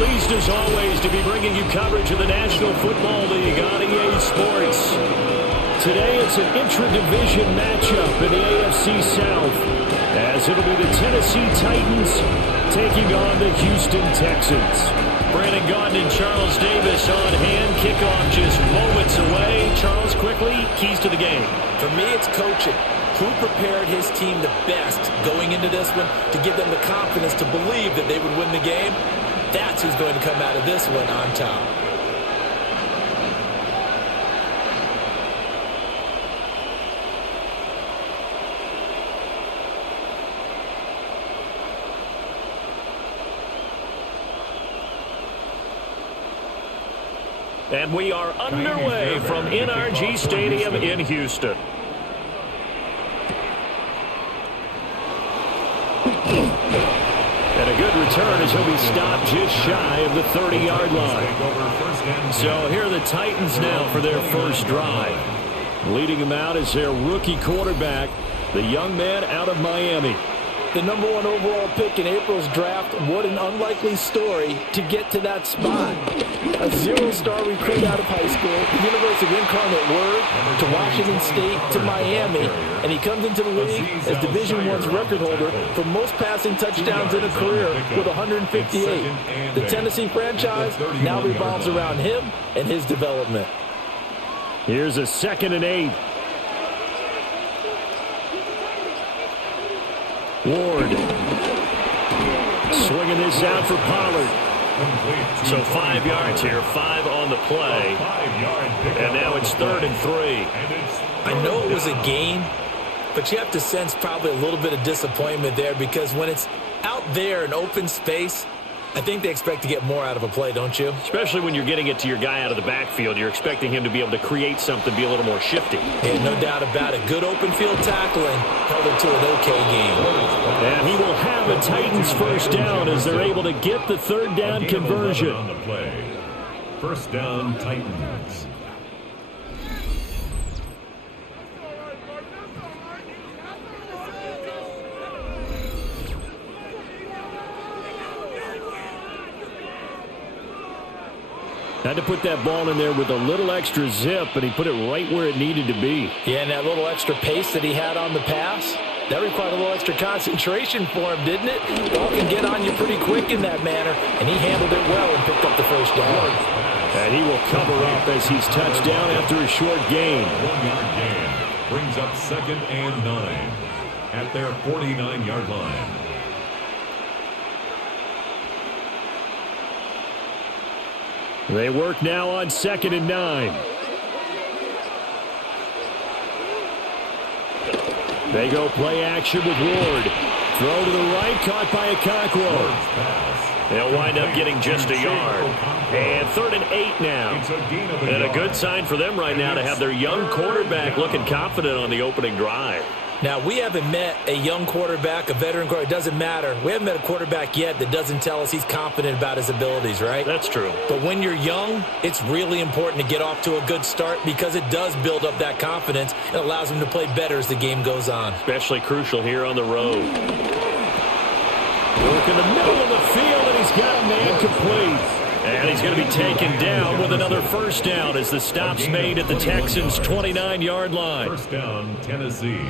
pleased as always to be bringing you coverage of the National Football League on EA Sports. Today it's an intra-division matchup in the AFC South, as it'll be the Tennessee Titans taking on the Houston Texans. Brandon Gaudin and Charles Davis on hand. Kickoff just moments away. Charles, quickly, keys to the game. For me, it's coaching. Who prepared his team the best going into this one to give them the confidence to believe that they would win the game? That's who's going to come out of this one on top. And we are underway from NRG Stadium in Houston. And a good return as he'll be stopped just shy of the 30-yard line. So here are the Titans now for their first drive. Leading them out is their rookie quarterback, the young man out of Miami. The number 1 overall pick in April's draft. What an unlikely story to get to that spot. A zero-star recruit out of high school, the University of Incarnate Word, to Washington State, to Miami, and he comes into the league as Division I's record holder for most passing touchdowns in a career with 158. The Tennessee franchise now revolves around him and his development. Here's a 2nd and 8. Ward swinging this out for Pollard. So 5 yards here, 5 on the play. And now it's 3rd and 3. I know it was a gain, but you have to sense probably a little bit of disappointment there, because when it's out there in open space, I think they expect to get more out of a play, don't you? Especially when you're getting it to your guy out of the backfield. You're expecting him to be able to create something, be a little more shifty. Yeah, no doubt about it. Good open field tackling held it to an okay game. And he will have a Titans first down as they're able to get the 3rd down conversion. On the play. First down, Titans. Had to put that ball in there with a little extra zip, and he put it right where it needed to be. Yeah, and that little extra pace that he had on the pass, that required a little extra concentration for him, didn't it? Ball can get on you pretty quick in that manner, and he handled it well and picked up the first down. And he will cover up as he's touched down after a short gain. 1-yard gain brings up 2nd and 9 at their 49-yard line. They work now on 2nd and 9. They go play action with Ward. Throw to the right, caught by Okonkwo. They'll wind up getting just a yard. And 3rd and 8 now. And a good sign for them right now to have their young quarterback looking confident on the opening drive. Now, we haven't met a young quarterback, a veteran quarterback. It doesn't matter. We haven't met a quarterback yet that doesn't tell us he's confident about his abilities, right? That's true. But when you're young, it's really important to get off to a good start, because it does build up that confidence and allows him to play better as the game goes on. Especially crucial here on the road. Work in the middle of the field, and he's got a man complete. And he's going to be taken down with another first down as the stop's made at the Texans' 29-yard line. First down, Tennessee.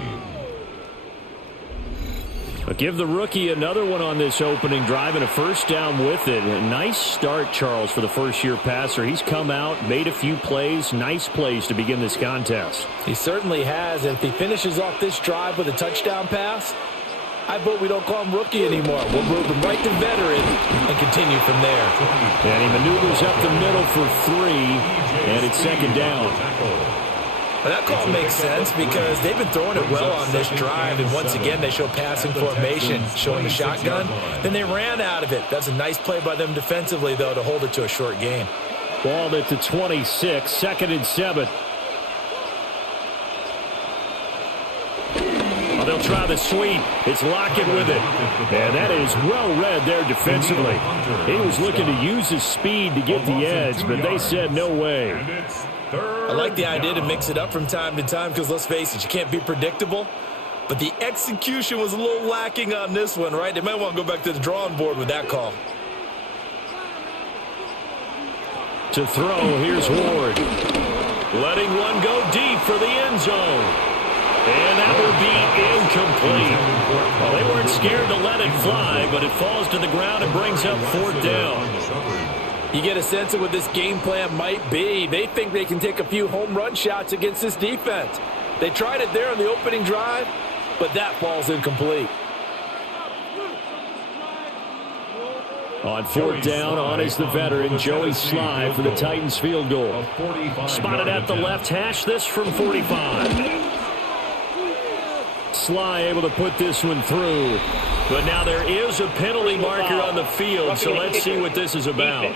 But give the rookie another one on this opening drive and a first down with it. A nice start, Charles, for the first-year passer. He's come out, made a few plays, nice plays to begin this contest. He certainly has. And if he finishes off this drive with a touchdown pass, I vote we don't call him rookie anymore. We'll move him right to veteran and continue from there. And he maneuvers up the middle for 3, and it's 2nd down. Well, that call makes sense because they've been throwing it well on this drive, and once again they show passing formation, showing the shotgun. Then they ran out of it. That's a nice play by them defensively, though, to hold it to a short gain. Ball at the 26, 2nd and 7. Well, they'll try the sweep. It's Lockett with it. And that is well read there defensively. He was looking to use his speed to get the edge, but they said no way. I like the idea to mix it up from time to time because, let's face it, you can't be predictable. But the execution was a little lacking on this one, right? They might want to go back to the drawing board with that call. To throw, here's Ward. Letting one go deep for the end zone. And that will be incomplete. Well, they weren't scared to let it fly, but it falls to the ground and brings up 4th down. You get a sense of what this game plan might be. They think they can take a few home run shots against this defense. They tried it there on the opening drive, but that falls incomplete. On 4th down, on is the veteran, Joey Sly for the Titans field goal. Spotted at the left hash, this from 45. Sly able to put this one through. But now there is a penalty marker on the field, so let's see what this is about.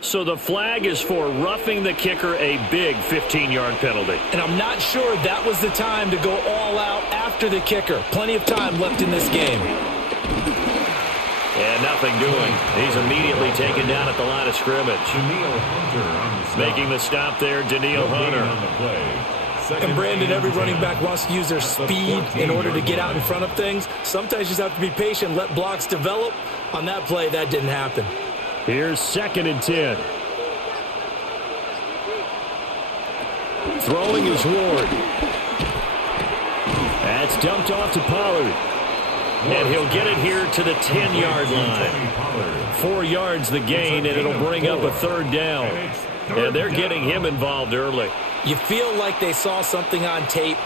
So the flag is for roughing the kicker, a big 15-yard penalty. And I'm not sure that was the time to go all out after the kicker. Plenty of time left in this game. And nothing doing. He's immediately taken down at the line of scrimmage. Making the stop there, Daniil Hunter. And Brandon, every running back wants to use their speed in order to get out in front of things. Sometimes you just have to be patient, let blocks develop. On that play, that didn't happen. Here's 2nd and 10. Throwing is Ward. That's dumped off to Pollard. And he'll get it here to the 10-yard line. 4 yards the gain, and it'll bring up a 3rd down. And they're getting him involved early. You feel like they saw something on tape,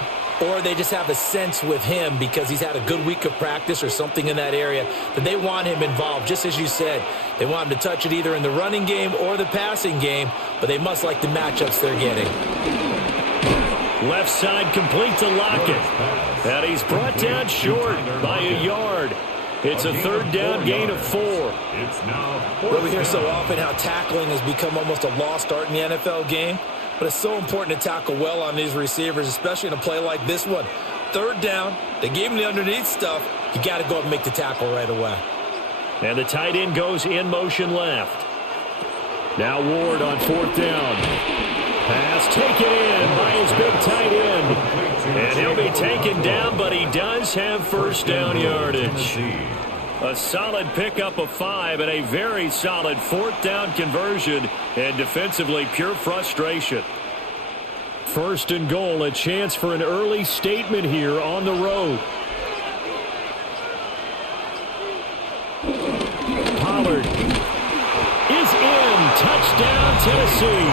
or they just have a sense with him because he's had a good week of practice or something in that area that they want him involved. Just as you said, they want him to touch it either in the running game or the passing game, but they must like the matchups they're getting. Left side complete to Lockett. And he's brought down short by a yard. It's a 3rd down gain of 4. Well, we hear so often how tackling has become almost a lost art in the NFL game. But it's so important to tackle well on these receivers, especially in a play like this one. 3rd down, they gave him the underneath stuff. You got to go up and make the tackle right away. And the tight end goes in motion left. Now Ward on 4th down. Pass taken in by his big tight end. And he'll be taken down, but he does have 1st down yardage. A solid pickup of 5 and a very solid 4th down conversion, and defensively pure frustration. 1st and goal, a chance for an early statement here on the road. Pollard is in. Touchdown, Tennessee.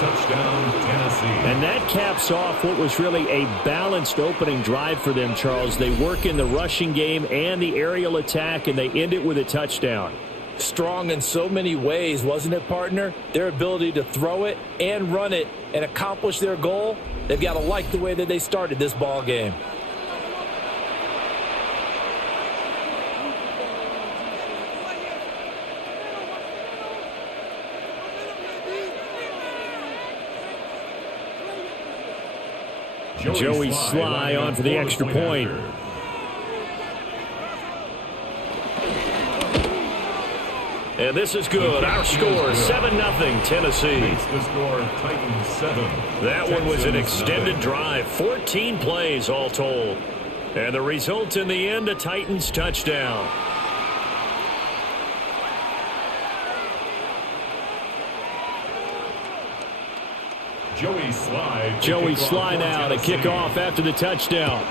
Touchdown, Tennessee. And that caps off what was really a balanced opening drive for them, Charles. They work in the rushing game and the aerial attack, and they end it with a touchdown. Strong in so many ways, wasn't it, partner? Their ability to throw it and run it and accomplish their goal, they've got to like the way that they started this ball game. Joey Sly on for the extra point. And this is good. Our score, 7-0 Tennessee. The score, Titans 7. That one was an extended drive, 14 plays all told. And the result in the end, a Titans touchdown. Joey Sly now to kick off after the touchdown.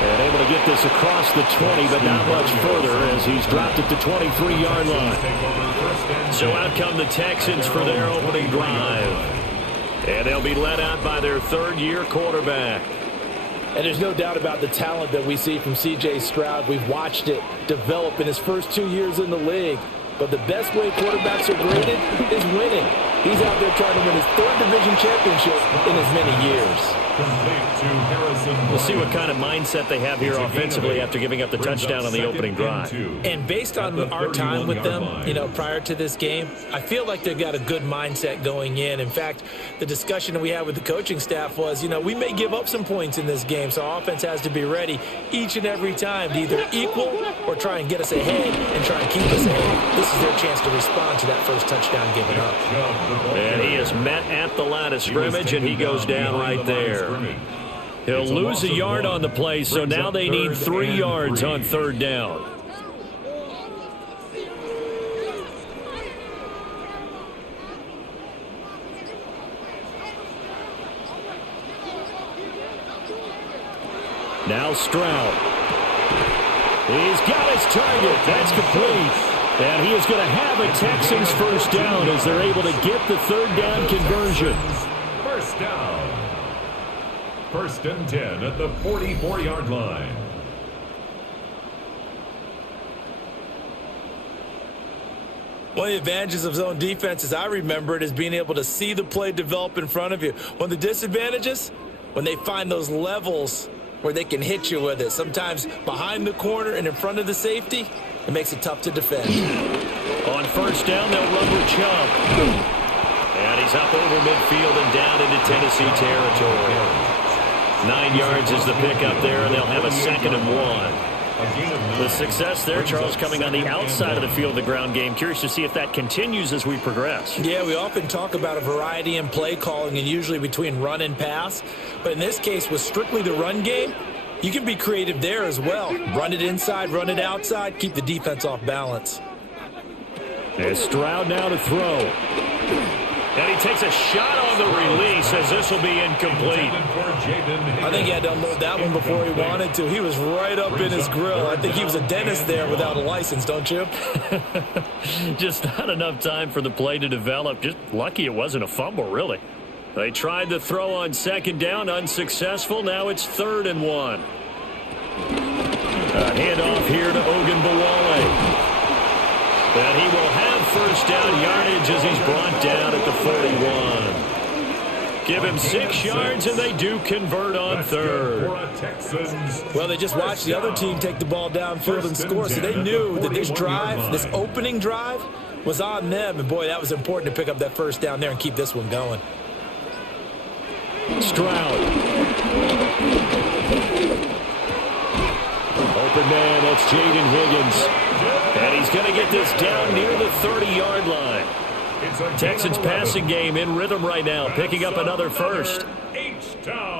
And able to get this across the 20, but not much further as he's dropped it to 23-yard line. So out come the Texans for their opening drive. And they'll be led out by their 3rd-year quarterback. And there's no doubt about the talent that we see from C.J. Stroud. We've watched it develop in his first 2 years in the league. But the best way quarterbacks are graded is winning. He's out there trying to win his 3rd division championship in as many years. We'll see what kind of mindset they have here offensively after giving up the touchdown on the opening drive. And based on our time with them, prior to this game, I feel like they've got a good mindset going in. In fact, the discussion that we had with the coaching staff was, we may give up some points in this game, so our offense has to be ready each and every time to either equal or try and get us ahead and try and keep us ahead. This is their chance to respond to that first touchdown given up. And he is met at the line of scrimmage, and he goes down right there. He'll lose a yard on the play, so now they need 3 yards on third down. Now Stroud. He's got his target. That's complete. And he is going to have a Texans first down as they're able to get the third down conversion. First down. First and 10 at the 44-yard line. One of the advantages of zone defense, as I remember it, is being able to see the play develop in front of you. One of the disadvantages, when they find those levels where they can hit you with it. Sometimes behind the corner and in front of the safety, it makes it tough to defend. On first down, they'll run with Chubb. And he's up over midfield and down into Tennessee territory. 9 yards is the pickup there, and they'll have a 2nd and 1. The success there, Charles, coming on the outside of the field of the ground game. Curious to see if that continues as we progress. Yeah, we often talk about a variety in play calling and usually between run and pass. But in this case, with strictly the run game, you can be creative there as well. Run it inside, run it outside, keep the defense off balance. And Stroud now to throw. And he takes a shot on the release as this will be incomplete. I think he had to unload that one before he wanted to. He was right up in his grill. I think he was a dentist there without a license, don't you? Just not enough time for the play to develop. Just lucky it wasn't a fumble, really. They tried the throw on 2nd down, unsuccessful. Now it's 3rd and 1. A handoff here to Ogunbowale. And he will have first down yardage as he's brought down at the 41. Give him 6 yards, and they do convert on 3rd. Well, they just watched the other team take the ball downfield and score, so they knew that this drive, this opening drive, was on them. And, boy, that was important to pick up that first down there and keep this one going. Stroud. Open man, that's Jaden Higgins. And he's going to get this down near the 30-yard line. Texans passing game in rhythm right now, picking up another first.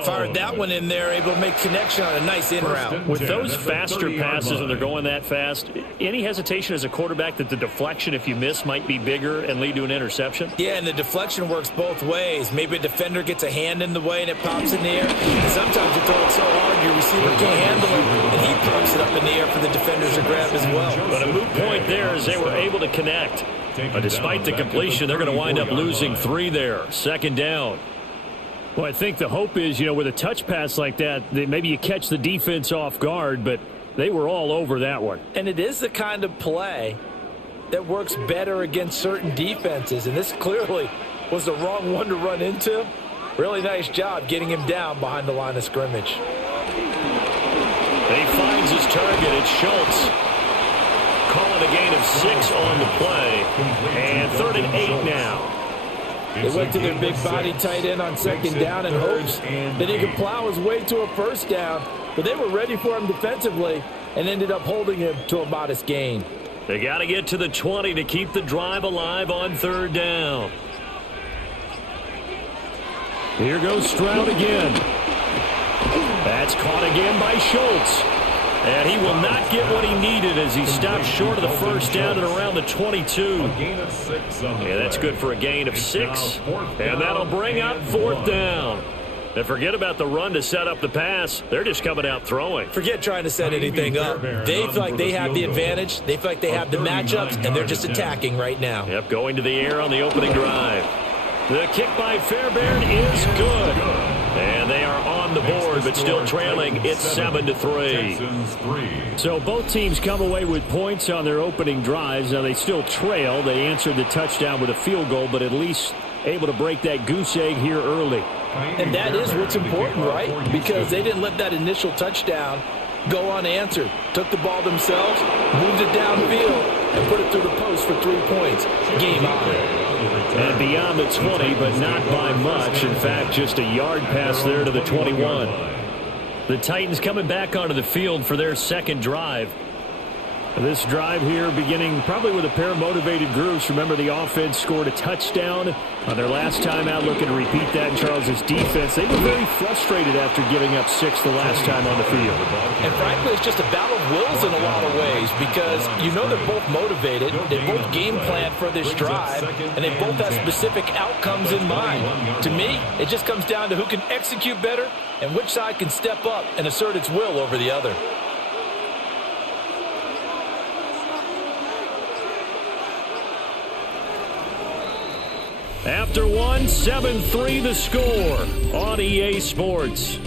Fired that one in there, able to make connection on a nice in route. With those faster passes when they're going that fast, any hesitation as a quarterback that the deflection, if you miss, might be bigger and lead to an interception? Yeah, and the deflection works both ways. Maybe a defender gets a hand in the way and it pops in the air. And sometimes you throw it so hard your receiver can't handle it, and he throws it up in the air for the defenders to grab as well. But a moot point there as they were able to connect. But despite the completion, they're going to wind up losing 3 there. 2nd down. Well, I think the hope is, with a touch pass like that maybe you catch the defense off guard, but they were all over that one. And it is the kind of play that works better against certain defenses, and this clearly was the wrong one to run into. Really nice job getting him down behind the line of scrimmage. And he finds his target. It's Schultz. Calling a gain of 6 on the play. And 3rd and 8 now. They went to their big body tight end on 2nd down in hopes that he could plow his way to a first down. But they were ready for him defensively and ended up holding him to a modest gain. They got to get to the 20 to keep the drive alive on 3rd down. Here goes Stroud again. That's caught again by Schultz. And he will not get what he needed as he stopped short of the first down at around the 22. Yeah, that's good for a gain of 6. And that'll bring up 4th down. And forget about the run to set up the pass. They're just coming out throwing. Forget trying to set anything up. They feel like they have the advantage. They feel like they have the matchups, and they're just attacking right now. Yep, going to the air on the opening drive. The kick by Fairbairn is good. And they are on the board, but still trailing. It's 7-3. So both teams come away with points on their opening drives. Now they still trail. They answered the touchdown with a field goal, but at least able to break that goose egg here early. And that is what's important, right? Because they didn't let that initial touchdown go unanswered. Took the ball themselves, moved it downfield, and put it through the post for 3 points. Game on. And beyond the 20, but not by much. In fact, just a yard pass there to the 21. The Titans coming back onto the field for their second drive. This drive here beginning probably with a pair of motivated groups. Remember, the offense scored a touchdown on their last time out, looking to repeat that in Charles' defense. They were very frustrated after giving up 6 the last time on the field. And frankly, it's just a battle of wills in a lot of ways because you know they're both motivated, they both game plan for this drive, and they both have specific outcomes in mind. To me, it just comes down to who can execute better and which side can step up and assert its will over the other. After one, 7-3 the score on EA Sports.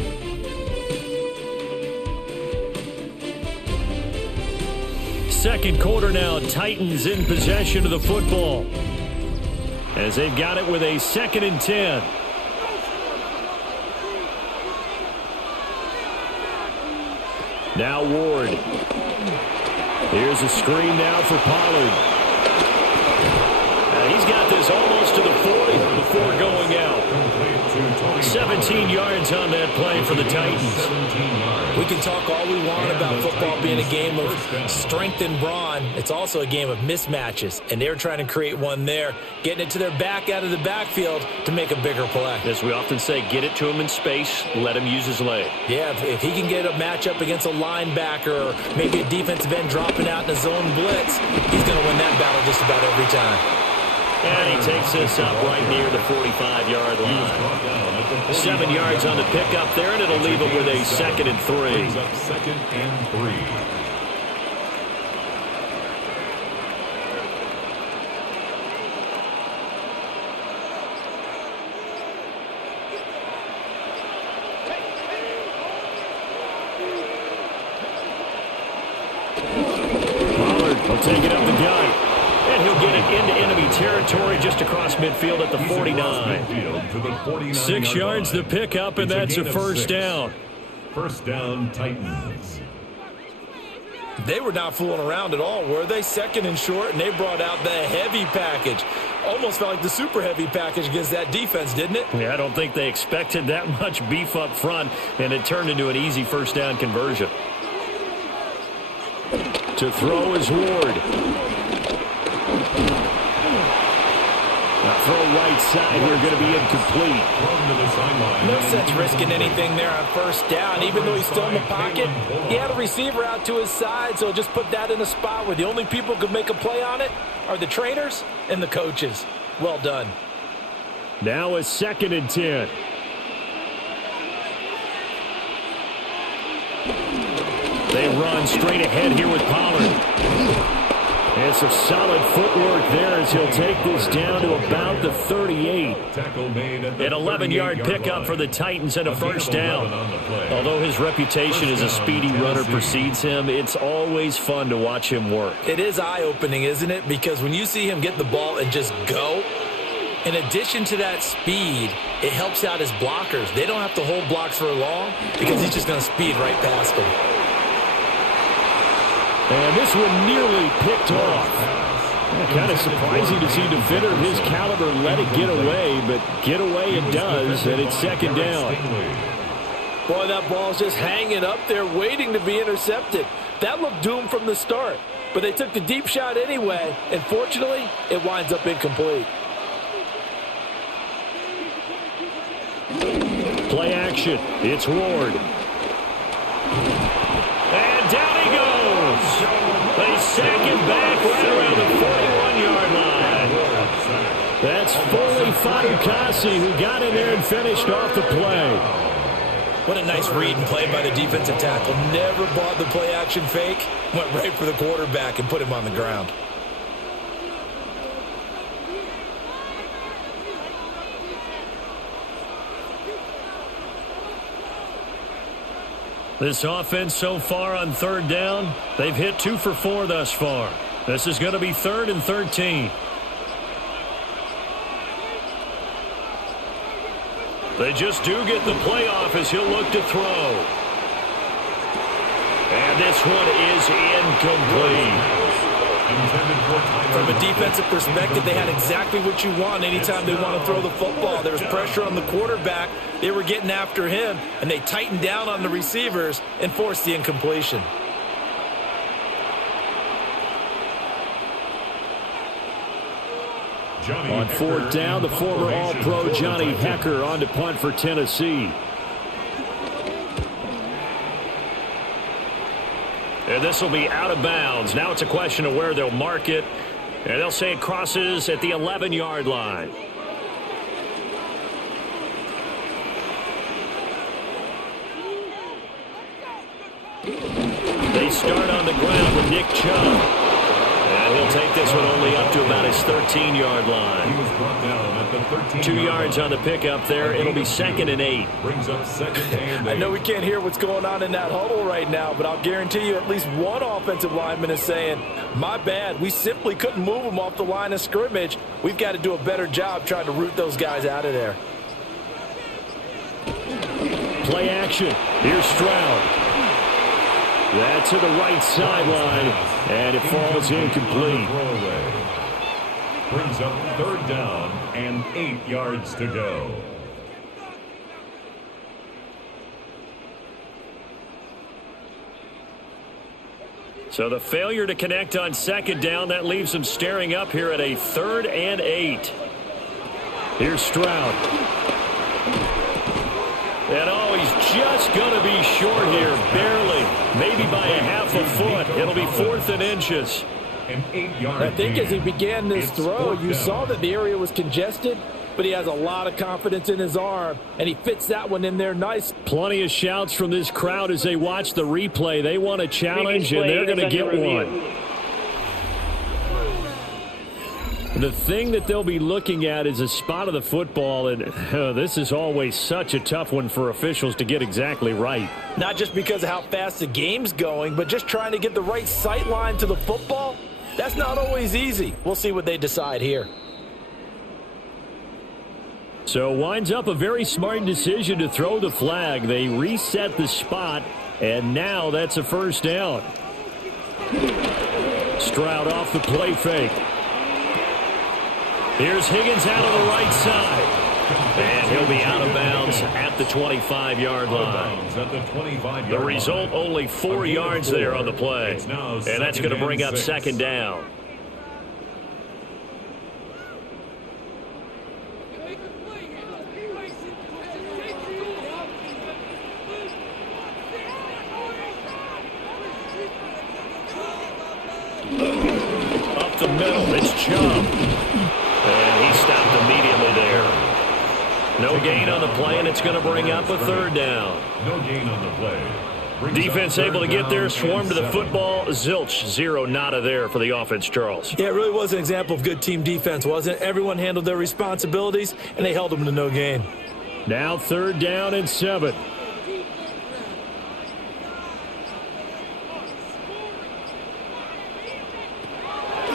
Second quarter now, Titans in possession of the football as they've got it with a 2nd and 10. Now Ward. Here's a screen now for Pollard. He's got this almost to the 40 before going out. 17 yards on that play for the Titans. We can talk all we want about football being a game of strength and brawn. It's also a game of mismatches, and they're trying to create one there, getting it to their back out of the backfield to make a bigger play. As we often say, get it to him in space, let him use his leg. Yeah, if he can get a matchup against a linebacker or maybe a defensive end dropping out in a zone blitz, he's going to win that battle just about every time. And he takes this up right near the 45-yard line. 7 yards on the pickup there, and it'll leave him with a 2nd and 3. 2nd and 3. Pollard will take it up the gut. And he'll get it into enemy territory just across midfield at the 49. 6 yards the pickup, and that's a first down. First down, Titans. They were not fooling around at all, were they? 2nd and short, and they brought out the heavy package. Almost felt like the super heavy package against that defense, didn't it? Yeah, I don't think they expected that much beef up front, and it turned into an easy first down conversion. To throw is Ward. Now throw right side here, going to be incomplete. No sense risking anything there on first down. Even though he's still in the pocket, he had a receiver out to his side, so just put that in a spot where the only people who could make a play on it are the trainers and the coaches. Well done. Now a 2nd and 10. They run straight ahead here with Pollard. And some solid footwork there as he'll take this down to about the 38. An 11-yard pickup for the Titans and a first down. Although his reputation as a speedy runner precedes him, it's always fun to watch him work. It is eye-opening, isn't it? Because when you see him get the ball and just go, in addition to that speed, it helps out his blockers. They don't have to hold blocks for long because he's just going to speed right past them. And this one nearly picked off. Kind of surprising to see a defender of his caliber let it get away, but get away it does, and it's 2nd down. Boy, that ball's just hanging up there waiting to be intercepted. That looked doomed from the start, but they took the deep shot anyway, and fortunately, it winds up incomplete. Play action. It's Ward. And down he goes. They sack him back right around the 41-yard line. That's Foley Fatukasi who got in there and finished off the play. What a nice read and play by the defensive tackle. Never bought the play action fake. Went right for the quarterback and put him on the ground. This offense so far on 3rd down, they've hit 2 for 4 thus far. This is going to be 3rd and 13. They just do get the playoff as he'll look to throw. And this one is incomplete. From a defensive perspective, they had exactly what you want anytime they want to throw the football. There was pressure on the quarterback. They were getting after him, and they tightened down on the receivers and forced the incompletion. On fourth down, the former All-Pro Johnny Hekker on to punt for Tennessee. And this will be out of bounds. Now it's a question of where they'll mark it. And they'll say it crosses at the 11-yard line. They start on the ground with Nick Chubb. And he'll take this one only up to about his 13-yard line. He was brought down at the 13-yard 2 yards on the pickup there. It'll be 2nd and 8. Brings up 2nd and 8. I know we can't hear what's going on in that huddle right now, but I'll guarantee you at least one offensive lineman is saying, my bad, we simply couldn't move them off the line of scrimmage. We've got to do a better job trying to root those guys out of there. Play action. Here's Stroud. That's to the right sideline, and it falls incomplete. Brings up 3rd down and 8 yards to go. So the failure to connect on 2nd down, that leaves them staring up here at a 3rd and 8. Here's Stroud. And oh, he's just going to be short here, barely, maybe by a half a foot. It'll be 4th and inches. An 8-yard I think as he began this throw, you down. saw that the area was congested, but he has a lot of confidence in his arm, and he fits that one in there nice. Plenty of shouts from this crowd as they watch the replay. They want a challenge, and they're going to get one. The thing that they'll be looking at is a spot of the football, and this is always such a tough one for officials to get exactly right. Not just because of how fast the game's going, but just trying to get the right sight line to the football. That's not always easy. We'll see what they decide here. So winds up a very smart decision to throw the flag. They reset the spot, and now that's a 1st down. Stroud off the play fake. Here's Higgins out on the right side. And he'll be out of bounds at the 25-yard line. The result, only 4 yards there on the play. And that's going to bring up 2nd down. Up the middle, it's Chubb. And he stopped immediately there. No gain on the play, and it's going to bring up a 3rd down. No gain on the play. Defense able to get there, swarm to the football. Zilch, 0 nada there for the offense, Charles. Yeah, it really was an example of good team defense, wasn't it? Everyone handled their responsibilities, and they held them to no gain. Now 3rd down and 7.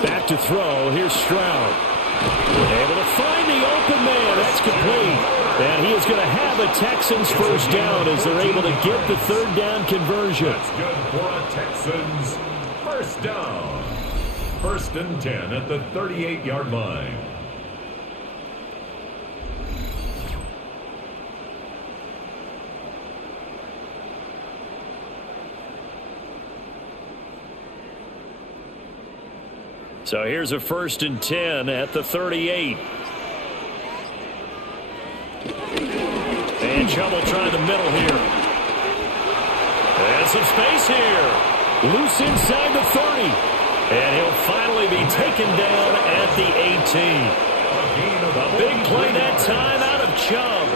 Back to throw. Here's Stroud. Able to find the open man. That's complete. And he is going to have a Texans 1st down as they're able to get the 3rd down conversion. That's good for a Texans 1st down. 1st and 10 at the 38-yard line. So here's a 1st and 10 at the 38. And Chubb will try the middle here. And some space here. Loose inside the 30. And he'll finally be taken down at the 18. A big play that time out of Chubb.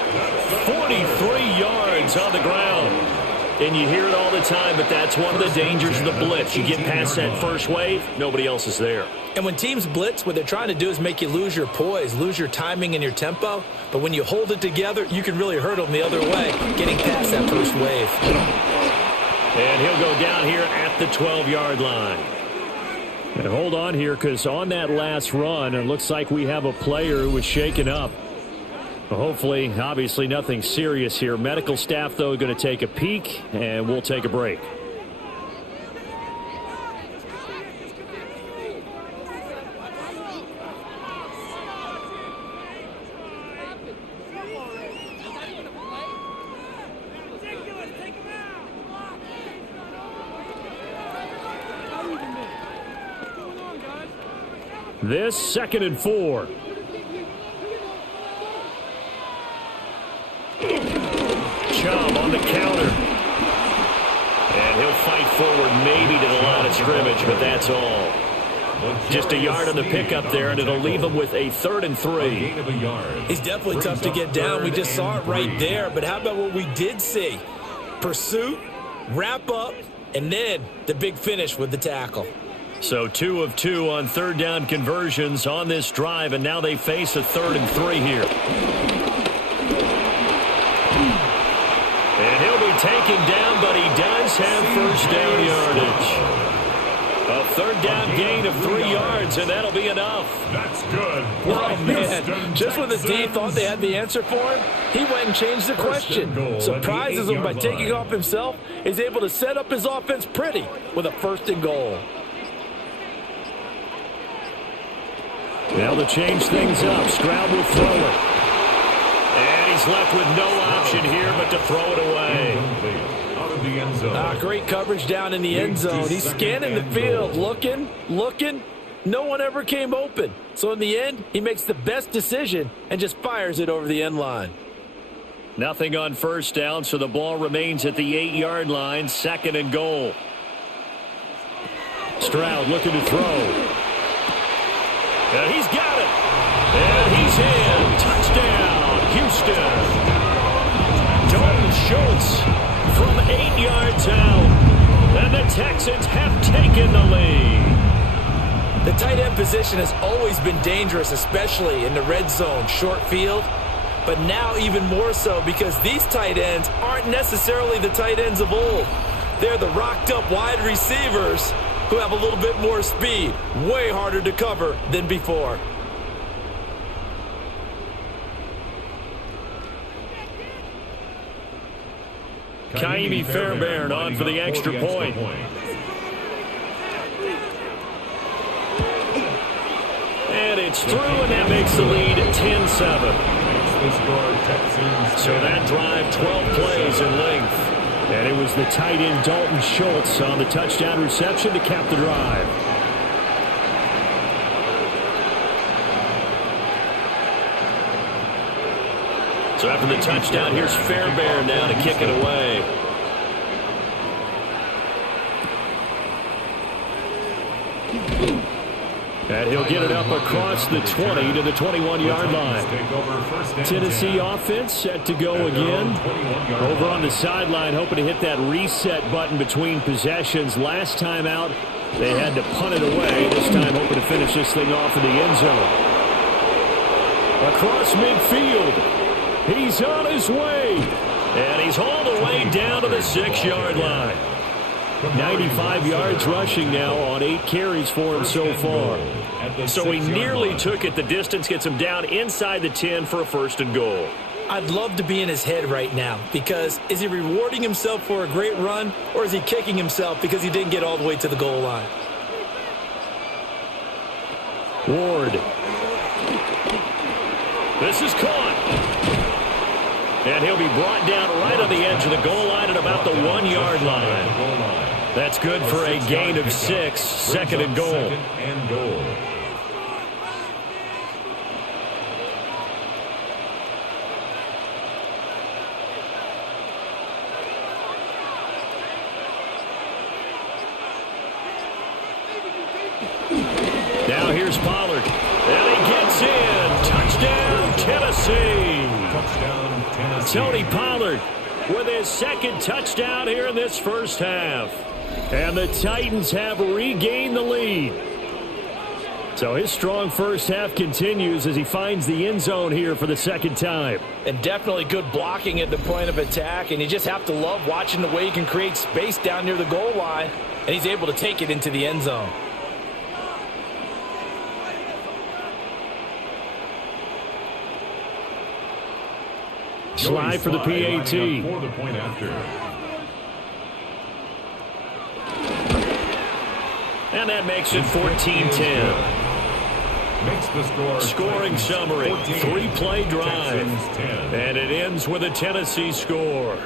43 yards on the ground. And you hear it all the time, but that's one of the dangers of the blitz. You get past that first wave, nobody else is there. And when teams blitz, what they're trying to do is make you lose your poise, lose your timing and your tempo. But when you hold it together, you can really hurt them the other way, getting past that first wave. And he'll go down here at the 12-yard line. And hold on here, because on that last run, it looks like we have a player who was shaken up. Hopefully, obviously, nothing serious here. Medical staff, though, going to take a peek, and we'll take a break. This 2nd and 4. Chubb on the counter. And he'll fight forward maybe to the line of scrimmage, but that's all. Just a yard on the pickup there, and it'll leave him with a 3rd and 3. He's definitely tough to get down. We just saw it right there. But how about what we did see? Pursuit, wrap up, and then the big finish with the tackle. So 2 of 2 on 3rd down conversions on this drive, and now they face a 3rd and 3 here. And he'll be taken down, but he does have 1st down yardage. A 3rd down gain of 3 yards, and that'll be enough. That's good. Oh, man. Just when the D thought they had the answer for him, he went and changed the question. Surprises him by taking off himself. He's able to set up his offense pretty with a 1st and goal. Now to change things up, Stroud will throw it. And he's left with no option here but to throw it away. Out of the end zone. Great coverage down in the end zone. He's scanning the field, looking. No one ever came open. So in the end, he makes the best decision and just fires it over the end line. Nothing on 1st down, so the ball remains at the 8-yard line, 2nd and goal. Stroud looking to throw. And he's got it. And he's in. Touchdown, Houston. Dalton Schultz from 8 yards out. And the Texans have taken the lead. The tight end position has always been dangerous, especially in the red zone, short field. But now even more so because these tight ends aren't necessarily the tight ends of old. They're the rocked-up wide receivers who have a little bit more speed, way harder to cover than before. Kaimi Fairbairn on for the extra point. And it's through, and that makes the lead 10-7. So that drive, 12 plays in length. And it was the tight end Dalton Schultz on the touchdown reception to cap the drive. So after the touchdown, here's Fairbairn now to kick it away. And he'll get it up across the 20 to the 21-yard line. Tennessee offense set to go again. Over on the sideline, hoping to hit that reset button between possessions. Last time out, they had to punt it away. This time, hoping to finish this thing off in the end zone. Across midfield. He's on his way. And he's all the way down to the 6-yard line. 95 yards rushing now on 8 carries for him so far. So he nearly took it the distance, gets him down inside the 10 for a 1st and goal. I'd love to be in his head right now because is he rewarding himself for a great run or is he kicking himself because he didn't get all the way to the goal line? Ward. This is caught. And he'll be brought down right on the edge of the goal line at about the 1-yard line. That's good for a gain of 6, 2nd and goal. Now here's Pollard. And he gets in. Touchdown, Tennessee. Tony Pollard with his 2nd touchdown here in this first half. And the Titans have regained the lead. So his strong first half continues as he finds the end zone here for the 2nd time. And definitely good blocking at the point of attack. And you just have to love watching the way he can create space down near the goal line. And he's able to take it into the end zone. Slide for the PAT. And that makes it 14-10. Scoring summary, 3-play drive. And it ends with a Tennessee score.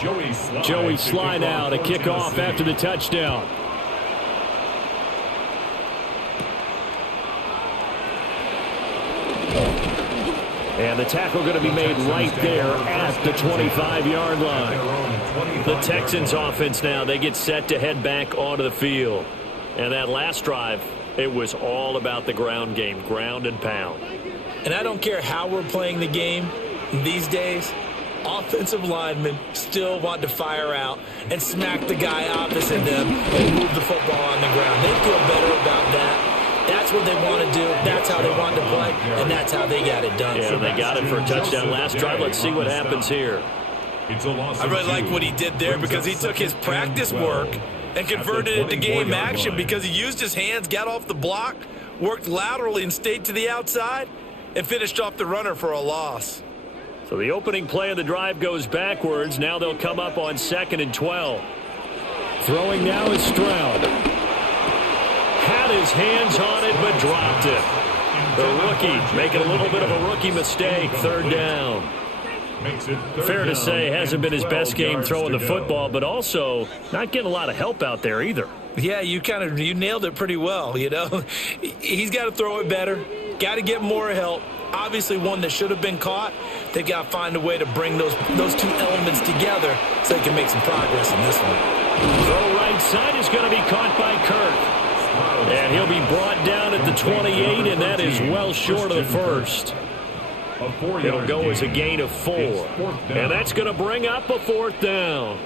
Joey Sly now to kick off after the touchdown. And the tackle going to be made right there at the 25-yard line. The Texans offense now, they get set to head back onto the field. And that last drive, it was all about the ground game, ground and pound. And I don't care how we're playing the game these days, offensive linemen still want to fire out and smack the guy opposite them and move the football on the ground. They feel better about that. That's what they want to do. That's how they want to play, and that's how they got it done. Yeah, they got it for a touchdown last drive. Let's see what happens here. I really like what he did there because he took his practice work and converted it to game action because he used his hands, got off the block, worked laterally and stayed to the outside, and finished off the runner for a loss. So the opening play of the drive goes backwards. Now they'll come up on 2nd and 12. Throwing now is Stroud. Had his hands on it, but dropped it. The rookie making a little bit of a rookie mistake. 3rd down. Fair to say, hasn't been his best game throwing the football, but also not getting a lot of help out there either. Yeah, you nailed it pretty well, you know. He's got to throw it better. Got to get more help. Obviously one that should have been caught. They've got to find a way to bring those two elements together so they can make some progress in this one. Throw right side is going to be caught by Kirk. And he'll be brought down at the 28, and that is well short of the first. It'll go as a gain of 4. And that's going to bring up a 4th down.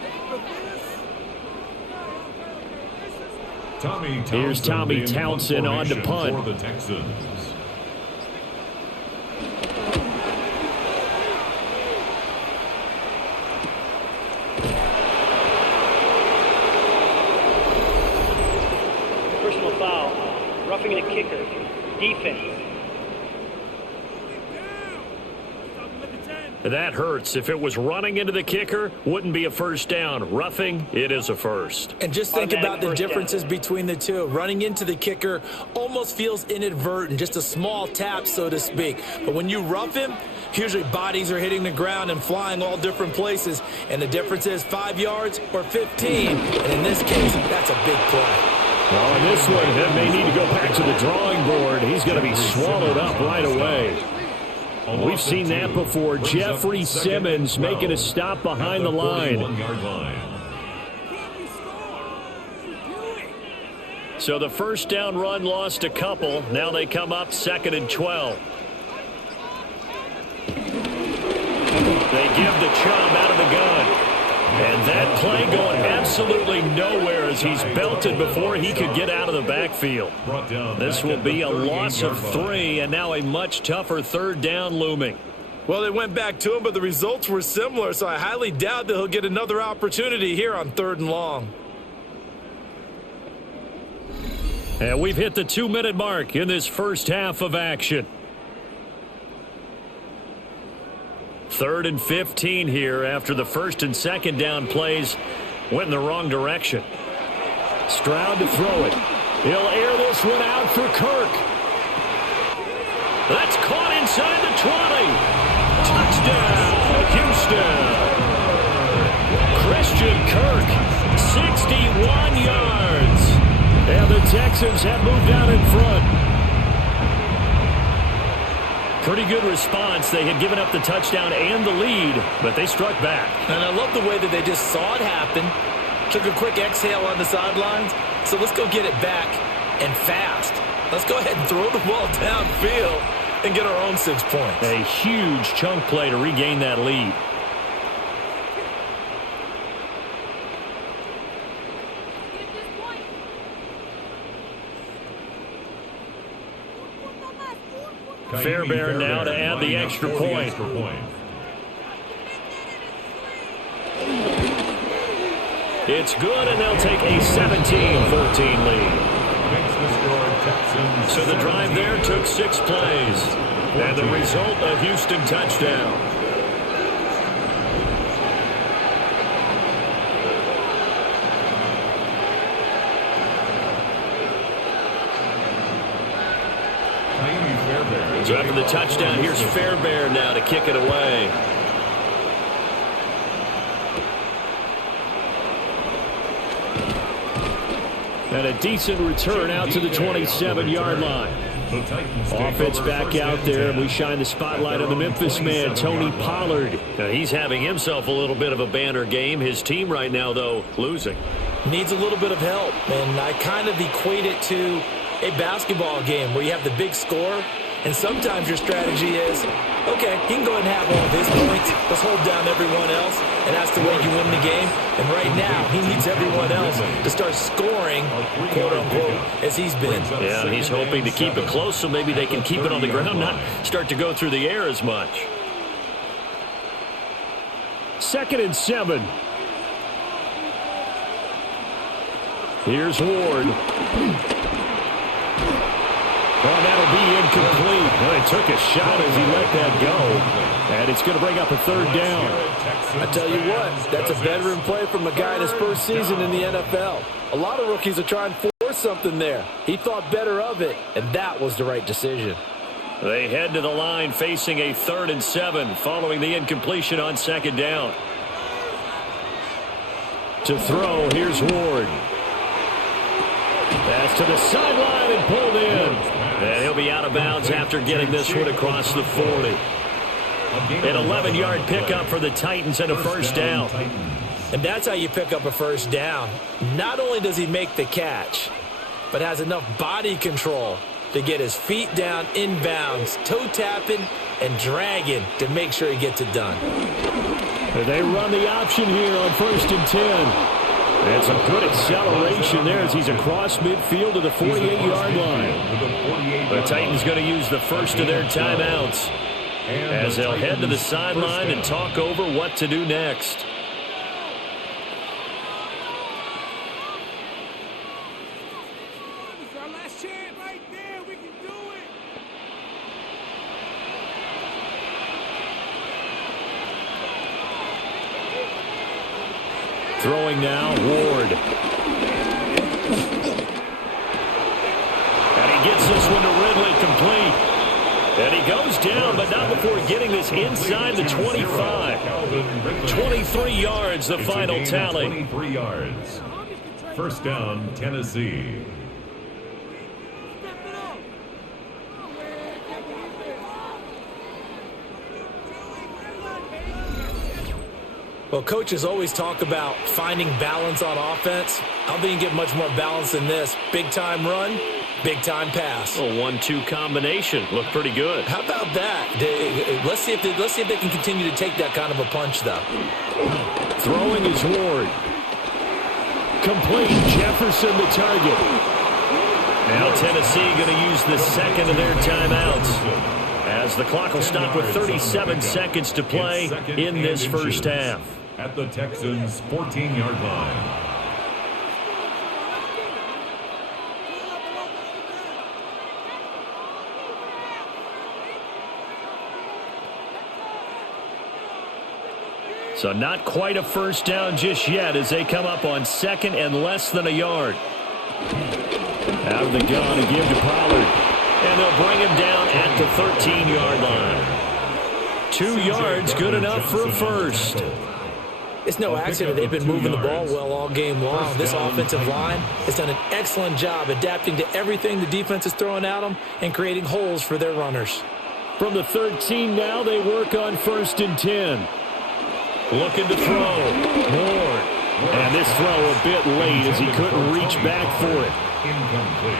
Here's Tommy Townsend on to punt. For the Texans. Personal foul, roughing the kicker, defense. That hurts. If it was running into the kicker, wouldn't be a first down. Roughing, it is a first. And just think about the differences between the two. Running into the kicker almost feels inadvertent, just a small tap, so to speak. But when you rough him, usually bodies are hitting the ground and flying all different places. And the difference is 5 yards or 15. And in this case, that's a big play. Well, in this one, he may need to go back to the drawing board. He's going to be swallowed up right away. We've seen that before. Jeffrey Simmons making a stop behind the line. So the first down run lost a couple. Now they come up 2nd and 12. They give the Chubb out of the gun. And that play going absolutely nowhere as he's belted before he could get out of the backfield. This will be a loss of 3, and now a much tougher 3rd down looming. Well, they went back to him, but the results were similar, so I highly doubt that he'll get another opportunity here on 3rd and long. And we've hit the 2-minute mark in this first half of action. 3rd and 15 here after the 1st and 2nd down plays went in the wrong direction. Stroud to throw it. He'll air this one out for Kirk. That's caught inside the 20. Touchdown, Houston. Christian Kirk, 61 yards. And the Texans have moved out in front. Pretty good response. They had given up the touchdown and the lead, but they struck back. And I love the way that they just saw it happen, took a quick exhale on the sidelines. So let's go get it back and fast. Let's go ahead and throw the ball downfield and get our own 6 points. A huge chunk play to regain that lead. Fairbairn now to add the extra point. It's good, and they'll take a 17-14 lead. So the drive there took 6 plays. And the result, a Houston touchdown. So after the touchdown, here's Fairbairn now to kick it away. And a decent return out to the 27-yard line. Offense back out there, and we shine the spotlight on the Memphis man, Tony Pollard. Now, he's having himself a little bit of a banner game. His team right now, though, losing. Needs a little bit of help, and I kind of equate it to a basketball game where you have the big score, and sometimes your strategy is, okay, he can go ahead and have all of his points. Let's hold down everyone else, and that's the way you win the game. And right now, he needs everyone else to start scoring, quote-unquote, as he's been. Yeah, he's hoping to keep it close so maybe they can keep it on the ground, not start to go through the air as much. 2nd and 7. Here's Ward. Well, that'll be incomplete. Well, he took a shot as he let that go. And it's going to bring up a 3rd down. I tell you what, that's a veteran play from a guy in his first season in the NFL. A lot of rookies are trying to force something there. He thought better of it, and that was the right decision. They head to the line facing a 3rd and 7 following the incompletion on 2nd down. To throw, here's Ward. That's to the sideline and pulled in. And he'll be out of bounds after getting this one across the 40. An 11-yard pickup for the Titans and a 1st down. And that's how you pick up a 1st down. Not only does he make the catch, but has enough body control to get his feet down inbounds, toe tapping and dragging to make sure he gets it done. They run the option here on 1st and 10. And some good acceleration there as he's across midfield to the 48-yard line. The Titans going to use the first of their timeouts as they'll head to the sideline and talk over what to do next. Throwing now, Ward. And he gets this one to Ridley complete. And he goes down, but not before getting this inside the 25. 23 yards, the final tally. 23 yards. 1st down, Tennessee. Well, coaches always talk about finding balance on offense. I don't think you get much more balance than this. Big-time run, big-time pass. A 1-2 combination. Looked pretty good. How about that? Let's see if they can continue to take that kind of a punch, though. Throwing is Ward. Complete. Jefferson the target. Now Tennessee going to use the 2nd of their timeouts, as the clock will stop with 37 seconds to play in this 1st half. At the Texans' 14-yard line. So not quite a 1st down just yet as they come up on 2nd and less than a yard. Out of the gun to give to Pollard. And they'll bring him down at the 13-yard line. 2 yards, good enough for a 1st. It's no accident they've been moving the ball well all game long. This offensive line has done an excellent job adapting to everything the defense is throwing at them and creating holes for their runners. From the 13 now, they work on 1st and 10. Looking to throw. Ward. And this throw a bit late as he couldn't reach back for it.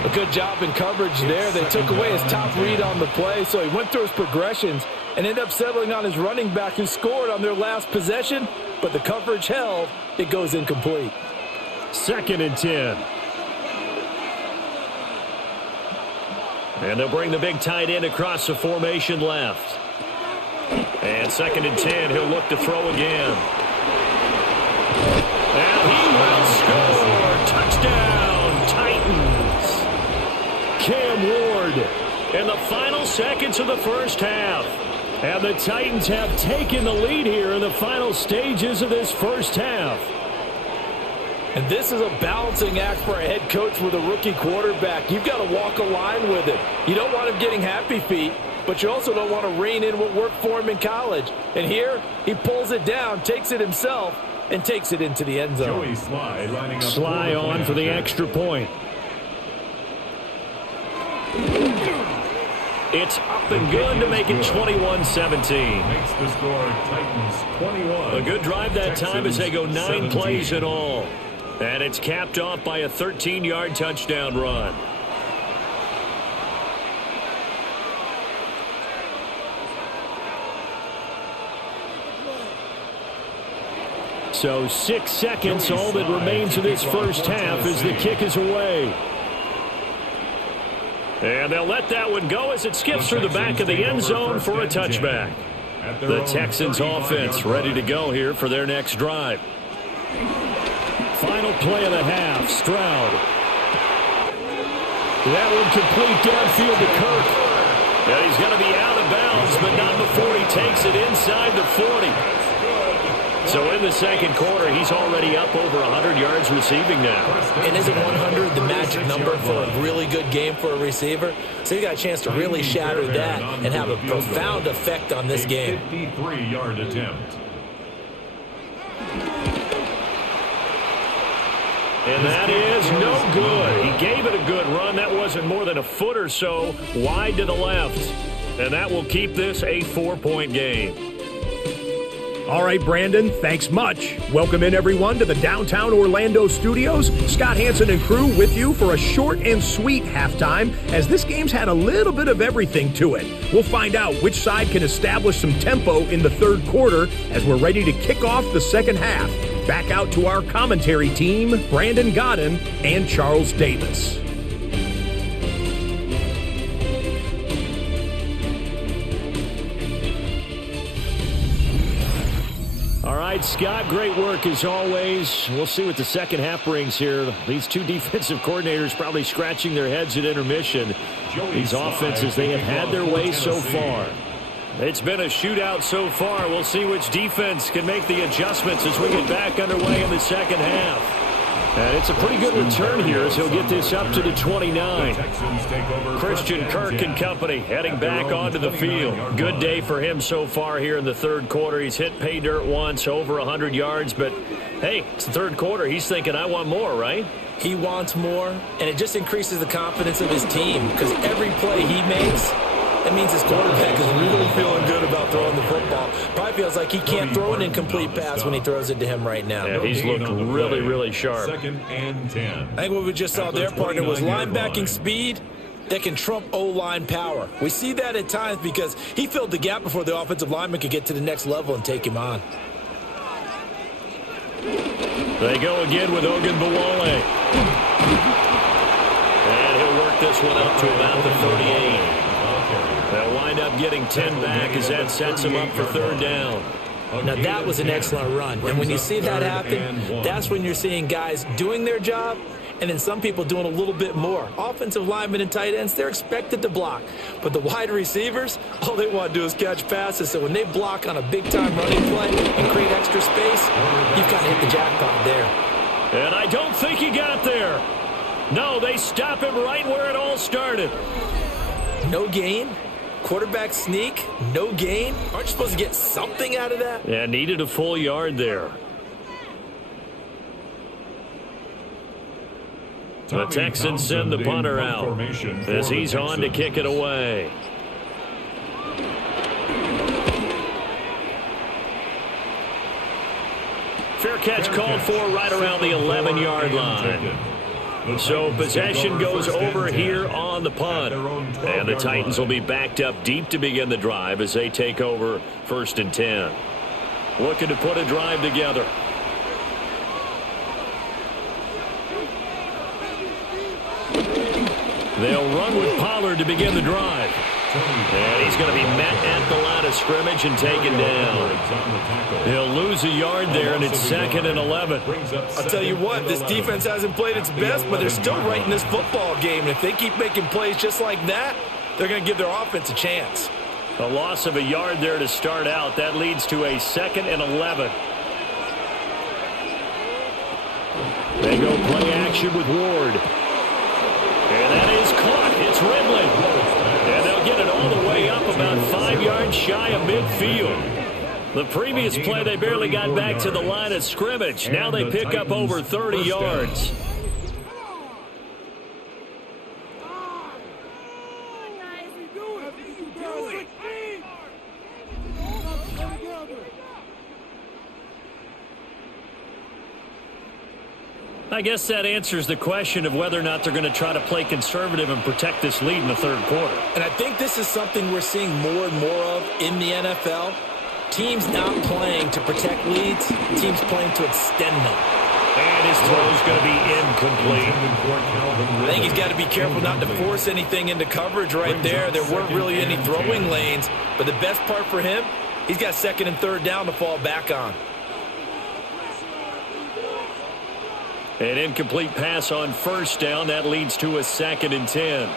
A good job in coverage there. They took away his top read on the play, so he went through his progressions and ended up settling on his running back who scored on their last possession, but the coverage held. It goes incomplete. 2nd and 10. And they'll bring the big tight end across the formation left. And 2nd and 10, he'll look to throw again. And he will score. Touchdown, Titans. Cam Ward. In the final seconds of the 1st half. And the Titans have taken the lead here in the final stages of this 1st half. And this is a balancing act for a head coach with a rookie quarterback. You've got to walk a line with it. You don't want him getting happy feet, but you also don't want to rein in what worked for him in college. And here, he pulls it down, takes it himself, and takes it into the end zone. Joey Sly lining up Sly on for the extra point. It's up and good to make it 21-17. Makes the score Titans 21. A good drive that time as they go 9 plays in all. And it's capped off by a 13-yard touchdown run. So 6 seconds, all that remains of this first half as the kick is away. And they'll let that one go as it skips through the back of the end zone for a touchback. The Texans offense ready to go here for their next drive. Final play of the half, Stroud. That one complete downfield to Kirk. And he's going to be out of bounds, but not before he takes it inside the 40. So in the second quarter, he's already up over 100 yards receiving now. And isn't 100 the magic number for a really good game for a receiver? So he got a chance to really shatter that and have a profound effect on this game. 53-yard attempt. And that is no good. He gave it a good run. That wasn't more than a foot or so wide to the left. And that will keep this a 4-point game. All right, Brandon, thanks much. Welcome in, everyone, to the downtown Orlando studios. Scott Hansen and crew with you for a short and sweet halftime, as this game's had a little bit of everything to it. We'll find out which side can establish some tempo in the third quarter as we're ready to kick off the second half. Back out to our commentary team, Brandon Godden and Charles Davis. All right, Scott, great work as always. We'll see what the second half brings here. These two defensive coordinators probably scratching their heads at intermission. These offenses, they have had their way so far. It's been a shootout so far. We'll see which defense can make the adjustments as we get back underway in the second half. And it's a pretty good return here as he'll get this up to the 29. Christian Kirk and company heading back onto the field. Good day for him so far here in the third quarter. He's hit pay dirt once, over 100 yards. But, hey, it's the third quarter. He's thinking, I want more, right? He wants more, and it just increases the confidence of his team because every play he makes, that means his quarterback is really feeling good about throwing the football. Probably feels like he can't throw an incomplete pass when he throws it to him right now. Yeah, he's looked really, really sharp. 2nd and 10. I think what we just saw their partner was linebacking speed that can trump O-line power. We see that at times because he filled the gap before the offensive lineman could get to the next level and take him on. They go again with Ogunbowale. And he'll work this one up to about the 38. They'll wind up getting 10 back as that sets him up for third down. Now, that was an excellent run. And when you see that happen, that's when you're seeing guys doing their job and then some people doing a little bit more. Offensive linemen and tight ends, they're expected to block. But the wide receivers, all they want to do is catch passes. So when they block on a big-time running play and create extra space, you've got to hit the jackpot there. And I don't think he got there. No, they stop him right where it all started. No gain. Quarterback sneak, no gain. Aren't you supposed to get something out of that? Yeah, needed a full yard there. The Texans send the punter out as he's on to kick it away. Fair catch called for right around the 11-yard line. So possession goes over here on the punt. And the Titans will be backed up deep to begin the drive as they take over 1st and 10. Looking to put a drive together. They'll run with Pollard to begin the drive. And he's going to be met at the line of scrimmage and taken down. He'll lose a yard there, and it's 2nd and 11. I'll tell you what, this defense hasn't played its best, but they're still right in this football game. And if they keep making plays just like that, they're going to give their offense a chance. A loss of a yard there to start out. That leads to a 2nd and 11. They go play action with Ward. And that is caught. It's Ridley. And they'll get it all the way up about 5 yards shy of midfield. The previous play, they barely got back to the line of scrimmage. Now they pick up over 30 yards. I guess that answers the question of whether or not they're going to try to play conservative and protect this lead in the third quarter. And I think this is something we're seeing more and more of in the NFL. Teams not playing to protect leads, teams playing to extend them. And his throw is going to be incomplete. I think he's got to be careful not to force anything into coverage right there. There weren't really any throwing lanes, but the best part for him, he's got second and third down to fall back on. An incomplete pass on first down. That leads to a 2nd and 10.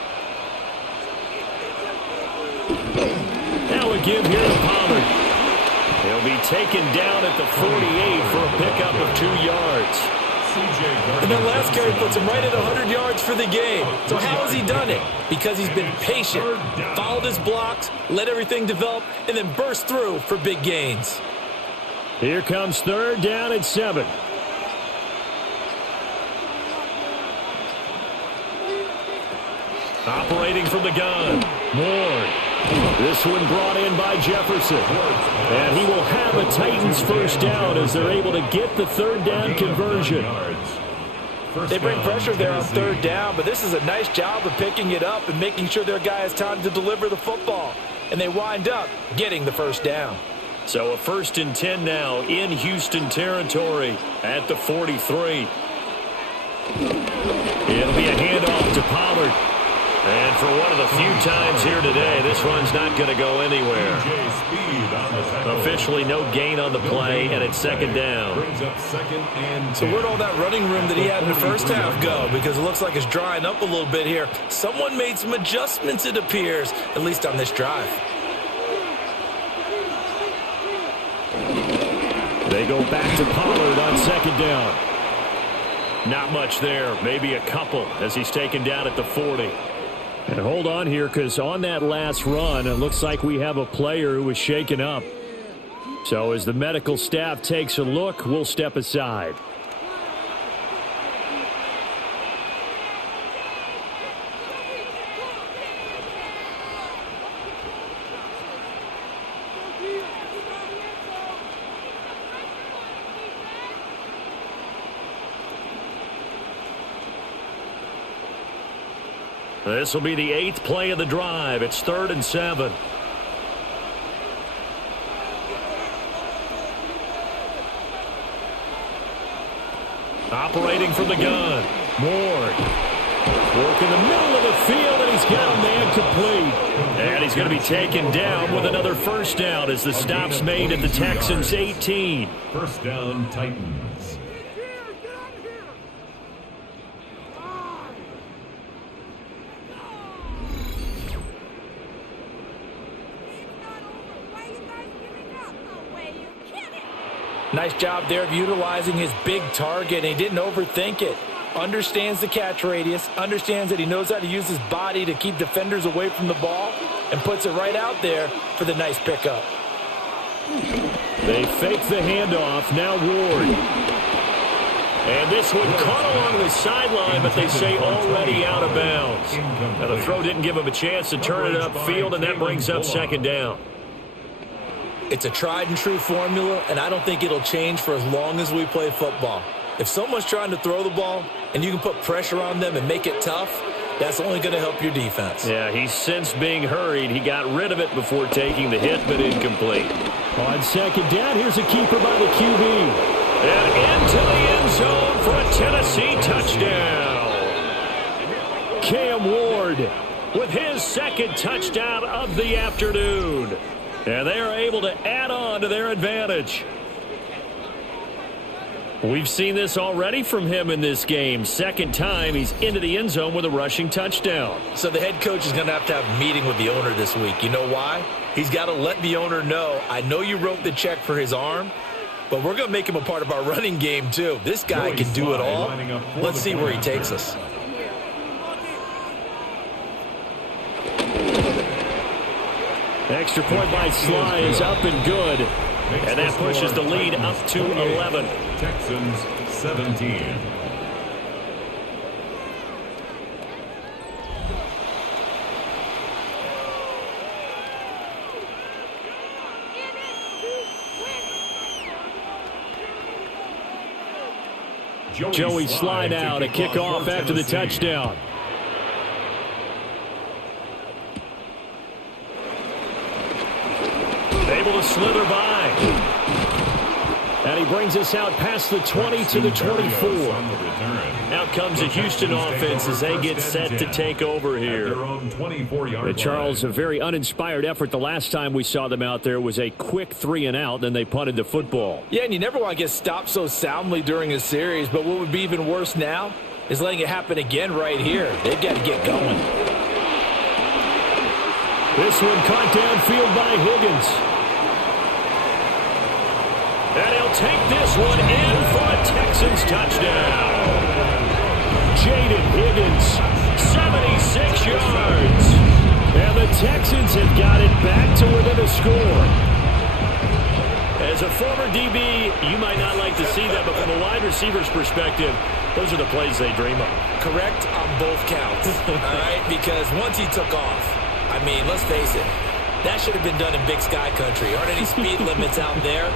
Now a give here to Pollard. He'll be taken down at the 48 for a pickup of 2 yards. And that last carry puts him right at 100 yards for the game. So how has he done it? Because he's been patient, followed his blocks, let everything develop, and then burst through for big gains. Here comes 3rd down and 7. Operating from the gun, Ward. This one brought in by Jefferson. And he will have a Titans first down as they're able to get the 3rd down conversion. They bring pressure there on 3rd down, but this is a nice job of picking it up and making sure their guy has time to deliver the football. And they wind up getting the first down. So a 1st and 10 now in Houston territory at the 43. It'll be a handoff to Pollard. And for one of the few times here today, this one's not going to go anywhere. Officially no gain on the play, and it's 2nd down. So where'd all that running room that he had in the first half go? Because it looks like it's drying up a little bit here. Someone made some adjustments, it appears, at least on this drive. They go back to Pollard on 2nd down. Not much there, maybe a couple as he's taken down at the 40. And hold on here, because on that last run, it looks like we have a player who was shaken up. So as the medical staff takes a look, we'll step aside. This will be the 8th play of the drive. It's 3rd and 7. Operating from the gun. Ward. Work in the middle of the field, and he's got a man complete. And he's going to be taken down with another first down as the stop's made at the Texans' 18. First down, Titans. Nice job there of utilizing his big target, and he didn't overthink it. Understands the catch radius, understands that he knows how to use his body to keep defenders away from the ball, and puts it right out there for the nice pickup. They fake the handoff. Now Ward. And this one caught along the sideline, but they say already out of bounds. Now the throw didn't give him a chance to turn it upfield, and that brings up 2nd down. It's a tried-and-true formula, and I don't think it'll change for as long as we play football. If someone's trying to throw the ball and you can put pressure on them and make it tough, that's only going to help your defense. Yeah, he's since being hurried. He got rid of it before taking the hit, but incomplete. On 2nd down, here's a keeper by the QB. And into the end zone for a Tennessee touchdown. Cam Ward with his 2nd touchdown of the afternoon. And they are able to add on to their advantage. We've seen this already from him in this game. 2nd time he's into the end zone with a rushing touchdown. So the head coach is going to have a meeting with the owner this week. You know why? He's got to let the owner know, I know you wrote the check for his arm, but we're going to make him a part of our running game too. This guy can do it all. Let's see where he takes us. Extra point by Sly is up and good. And that pushes the lead up to 11. Texans 17. Joey slide out, a kickoff after the touchdown. Able to slither by. And he brings us out past the 20 to the 24. Out comes the Houston offense as they get set to take over here. Charles, a very uninspired effort. The last time we saw them out there was a quick 3-and-out, then they punted the football. Yeah, and you never want to get stopped so soundly during a series, but what would be even worse now is letting it happen again right here. They've got to get going. This one caught downfield by Higgins. And he'll take this one in for a Texans touchdown. Jaden Higgins, 76 yards. And the Texans have got it back to within a score. As a former DB, you might not like to see that, but from a wide receiver's perspective, those are the plays they dream of. Correct on both counts, all right? Because once he took off, I mean, let's face it, that should have been done in Big Sky Country. Aren't any speed limits out there?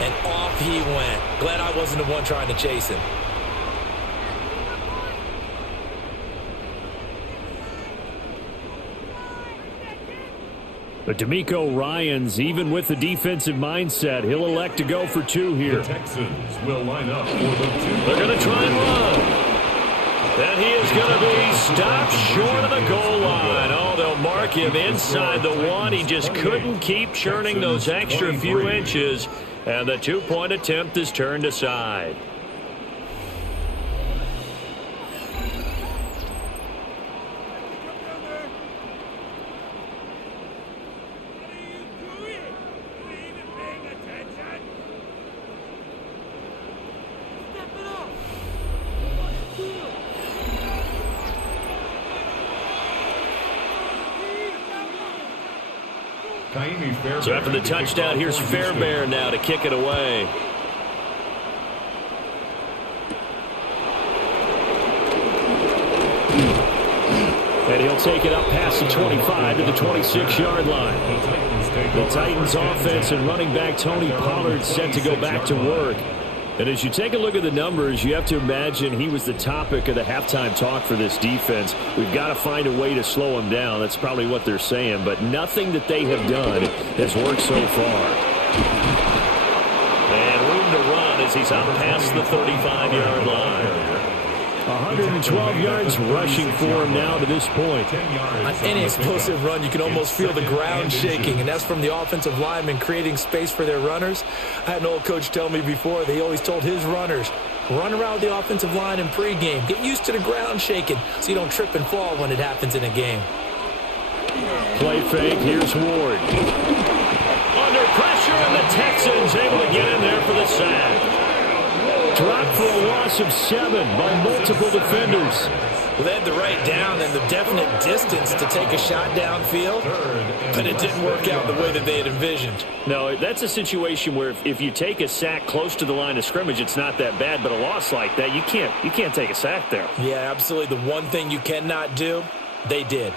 And off he went. Glad I wasn't the one trying to chase him. But DeMeco Ryans, even with the defensive mindset, he'll elect to go for two here. The Texans will line up for the two. They're going to try and run. And he is going to be stopped short of the goal line. Oh, they'll mark him inside the one. He just couldn't keep churning those extra few inches. And the two-point attempt is turned aside. So after the touchdown, here's Fairbairn now to kick it away. And he'll take it up past the 25 to the 26-yard line. The Titans offense and running back Tony Pollard set to go back to work. And as you take a look at the numbers, you have to imagine he was the topic of the halftime talk for this defense. We've got to find a way to slow him down. That's probably what they're saying. But nothing that they have done has worked so far. And room to run as he's out past the 35-yard line. 112 yards rushing for him now to this point. On any explosive run, you can almost feel the ground shaking, and that's from the offensive linemen creating space for their runners. I had an old coach tell me before, they always told his runners, run around the offensive line in pregame. Get used to the ground shaking so you don't trip and fall when it happens in a game. Play fake. Here's Ward. Under pressure, and the Texans able to get in there for the sack. Dropped for a loss of 7 by multiple defenders. Well, they had the right down and the definite distance to take a shot downfield, but it didn't work out the way that they had envisioned. No, that's a situation where if you take a sack close to the line of scrimmage, it's not that bad, but a loss like that, you can't take a sack there. Yeah, absolutely. The one thing you cannot do, they did.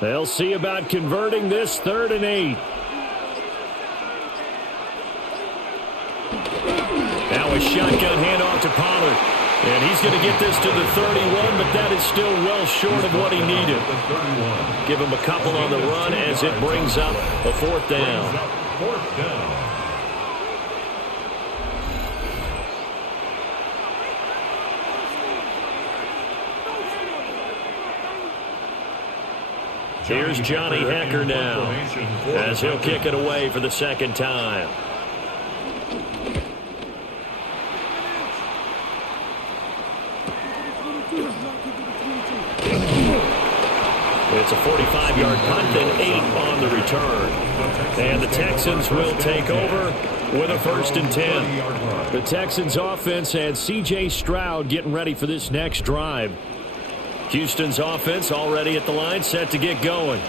They'll see about converting this 3rd and 8. Now a shotgun handoff to Pollard. And he's going to get this to the 31, but that is still well short of what he needed. Give him a couple on the run as it brings up a 4th down. 4th down. Here's Johnny Hecker now as he'll kick it away for the 2nd time. It's a 45-yard punt and 8 on the return. And the Texans will take over with a 1st and 10. The Texans offense and C.J. Stroud getting ready for this next drive. Houston's offense already at the line, set to get going.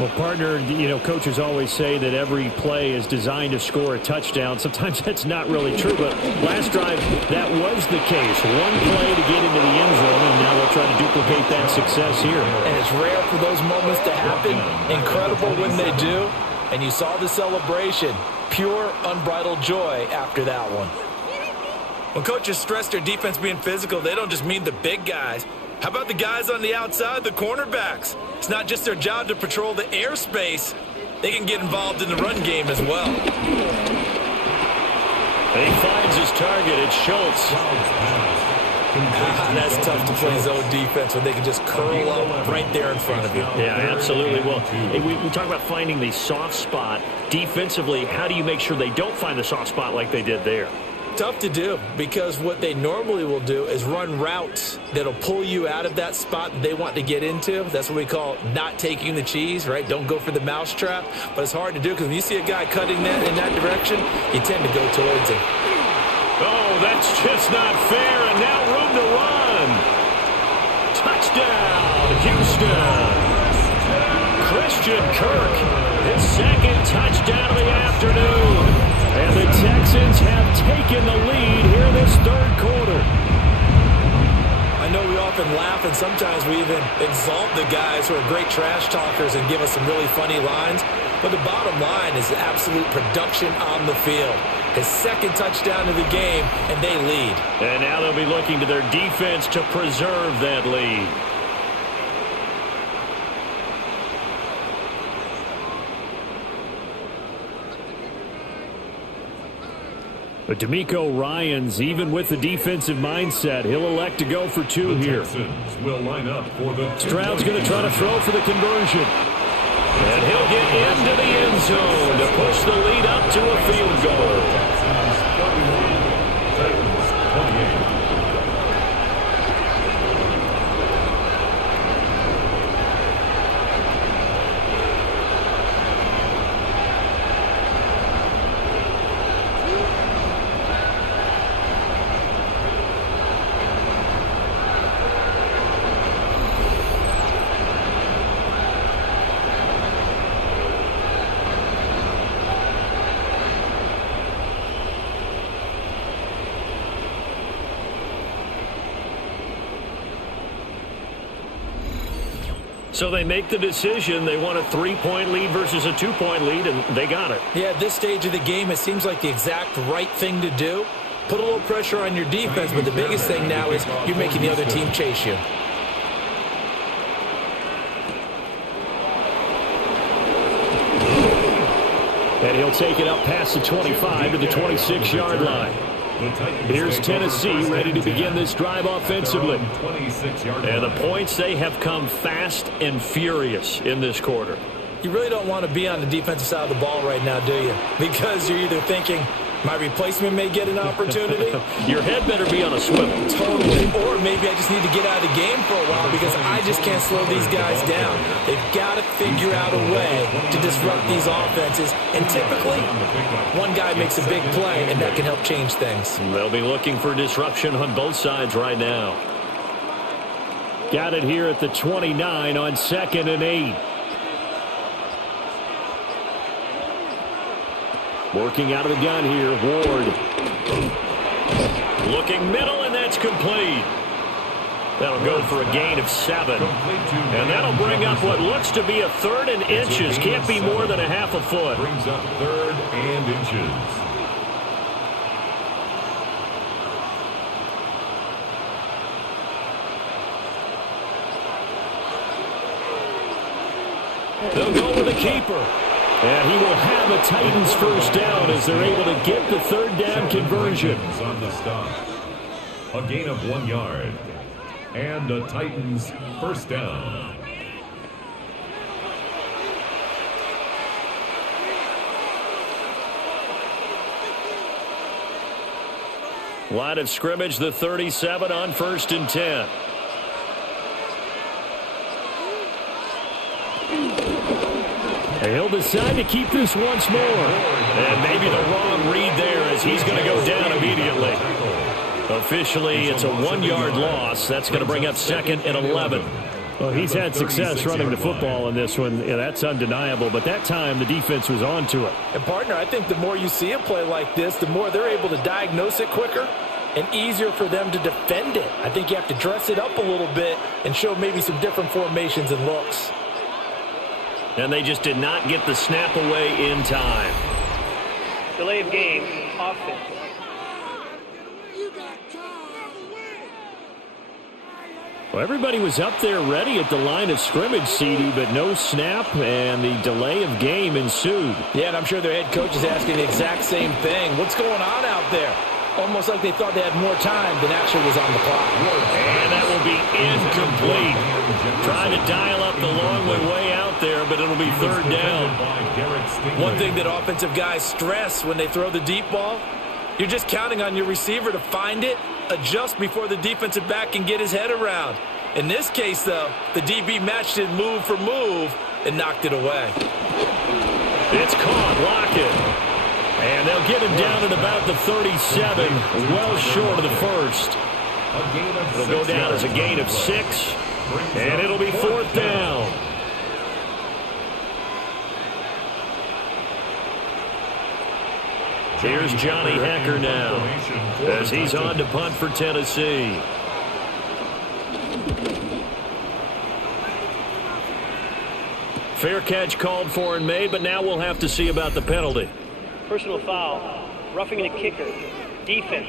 Well, partner, coaches always say that every play is designed to score a touchdown. Sometimes that's not really true, but last drive, that was the case. One play to get into the end zone, and now they'll try to duplicate that success here. And it's rare for those moments to happen. Incredible when they do. And you saw the celebration. Pure, unbridled joy after that one. When coaches stress their defense being physical, they don't just mean the big guys. How about the guys on the outside, the cornerbacks? It's not just their job to patrol the airspace. They can get involved in the run game as well. He finds his target. It's Schultz. That's tough to play zone defense when they can just curl up right there in front of you. Yeah, absolutely. Well, hey, we talk about finding the soft spot. Defensively, how do you make sure they don't find the soft spot like they did there? Tough to do, because what they normally will do is run routes that'll pull you out of that spot that they want to get into. That's what we call not taking the cheese, right? Don't go for the mousetrap. But it's hard to do because when you see a guy cutting that in that direction, you tend to go towards him. Oh, that's just not fair, and now room to run. Touchdown, Houston. Christian Kirk, his second touchdown of the afternoon. And the Texans have taken the lead here in this third quarter. I know we often laugh, and sometimes we even exalt the guys who are great trash talkers and give us some really funny lines. But the bottom line is absolute production on the field. His second touchdown of the game, and they lead. And now they'll be looking to their defense to preserve that lead. But D'Amico Ryans, even with the defensive mindset, he'll elect to go for two here. Will line up for the Stroud's going to try to throw for the conversion. And he'll get into the end zone to push the lead up to a field goal. Texans 28. So they make the decision. They want a 3-point lead versus a 2-point lead, and they got it. Yeah, at this stage of the game, it seems like the exact right thing to do. Put a little pressure on your defense, but the biggest thing now is you're making the other team chase you. And he'll take it up past the 25 to the 26-yard line. Here's Tennessee ready to begin this drive offensively. And the points, they have come fast and furious in this quarter. You really don't want to be on the defensive side of the ball right now, do you? Because you're either thinking, my replacement may get an opportunity. Your head better be on a swivel. Totally. Or maybe I just need to get out of the game for a while because I just can't slow these guys down. They've got to figure out a way to disrupt these offenses. And typically, one guy makes a big play, and that can help change things. They'll be looking for disruption on both sides right now. Got it here at the 29 on 2nd and 8. Working out of the gun here, Ward. Looking middle, and that's complete. That'll go for a gain of 7. And that'll bring up what looks to be a 3rd and inches. Can't be more than a half a foot. Brings up 3rd and inches. They'll go with the keeper. And he will have a Titans first down as they're able to get the 3rd down conversion. On the stop. A gain of 1 yard. And a Titans first down. Line of scrimmage, the 37 on 1st and 10. He'll decide to keep this once more. And maybe the wrong read there as he's going to go down immediately. Officially, it's a 1-yard loss. That's going to bring up 2nd and 11. Well, he's had success running the football in this one. Yeah, that's undeniable. But that time, the defense was on to it. And, partner, I think the more you see a play like this, the more they're able to diagnose it quicker and easier for them to defend it. I think you have to dress it up a little bit and show maybe some different formations and looks. And they just did not get the snap away in time. Delay of game, offense. Well, everybody was up there ready at the line of scrimmage, CD, but no snap, and the delay of game ensued. Yeah, and I'm sure their head coach is asking the exact same thing. What's going on out there? Almost like they thought they had more time than actually was on the clock. And that will be incomplete. Trying to dial up the long way out there, but it'll be third down. One thing that offensive guys stress when they throw the deep ball, you're just counting on your receiver to find it, adjust before the defensive back can get his head around. In this case, though, the DB matched it move for move and knocked it away. It's caught. Lockett. And they'll get him down at about the 37, well short of the first. It'll go down as a gain of 6, and it'll be fourth down. Here's Johnny Hecker now as he's on to punt for Tennessee. Fair catch called for and made, but now we'll have to see about the penalty. Personal foul, roughing the kicker, defense.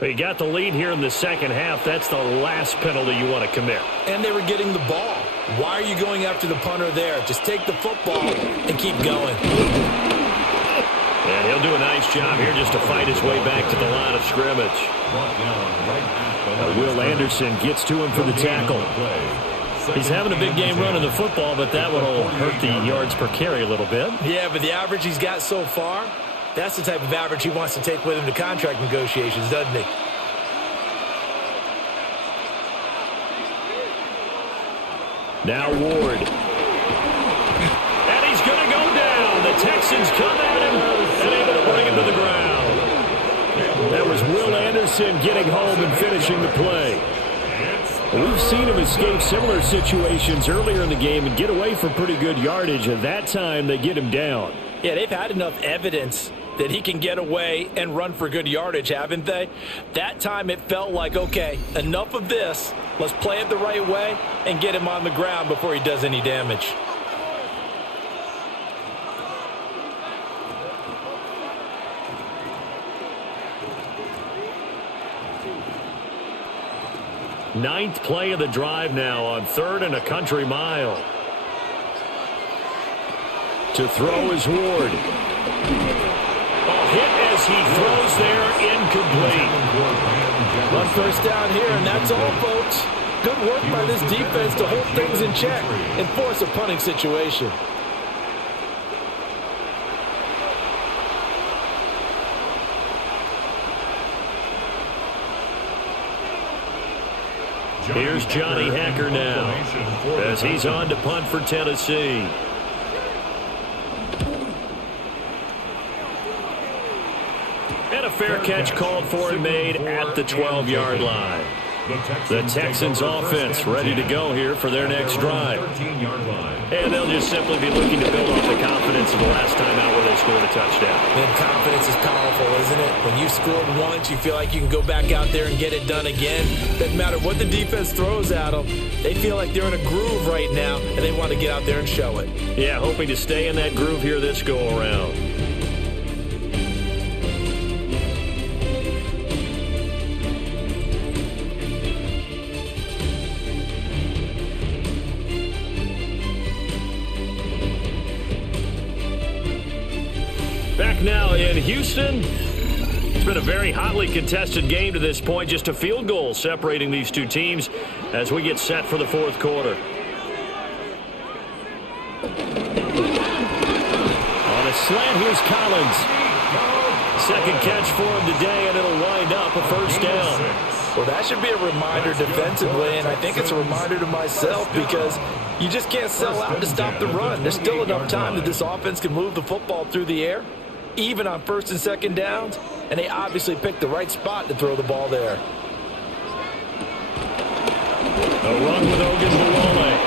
You got the lead here in the second half. That's the last penalty you want to commit. And they were getting the ball. Why are you going after the punter there? Just take the football and keep going. And he'll do a nice job here just to fight his way back to the line of scrimmage. Will Anderson gets to him for the tackle. He's having a big game running the football, but that one will hurt the yards per carry a little bit. Yeah, but the average he's got so far, that's the type of average he wants to take with him to contract negotiations, doesn't he? Now Ward. And he's going to go down. The Texans come at him and able to bring him to the ground. That was Will Anderson getting home and finishing the play. We've seen him escape similar situations earlier in the game and get away for pretty good yardage, and that time they get him down. Yeah, they've had enough evidence that he can get away and run for good yardage, haven't they? That time it felt like, okay, enough of this. Let's play it the right way and get him on the ground before he does any damage. Ninth play of the drive now on 3rd and a country mile. To throw is Ward. Hit as he throws there, incomplete. One first down here, and that's all, folks. Good work by this defense to hold things in check and force a punting situation. Here's Johnny Hecker now as he's on to punt for Tennessee. And a fair catch called for and made at the 12-yard line. The Texans offense ready to go here for their next drive. And they'll just simply be looking to build off the confidence of the last time out where they scored a touchdown. Man, confidence is powerful, isn't it? When you scored once, you feel like you can go back out there and get it done again. Doesn't matter what the defense throws at them. They feel like they're in a groove right now, and they want to get out there and show it. Yeah, hoping to stay in that groove here this go-around. Back now in Houston. It's been a very hotly contested game to this point. Just a field goal separating these two teams as we get set for the fourth quarter. On a slant, here's Collins. Second catch for him today, and it'll wind up a first down. Well, that should be a reminder defensively, and I think it's a reminder to myself because you just can't sell out to stop the run. There's still enough time that this offense can move the football through the air, even on first and second downs, and they obviously picked the right spot to throw the ball there. A run with Ogunbowale,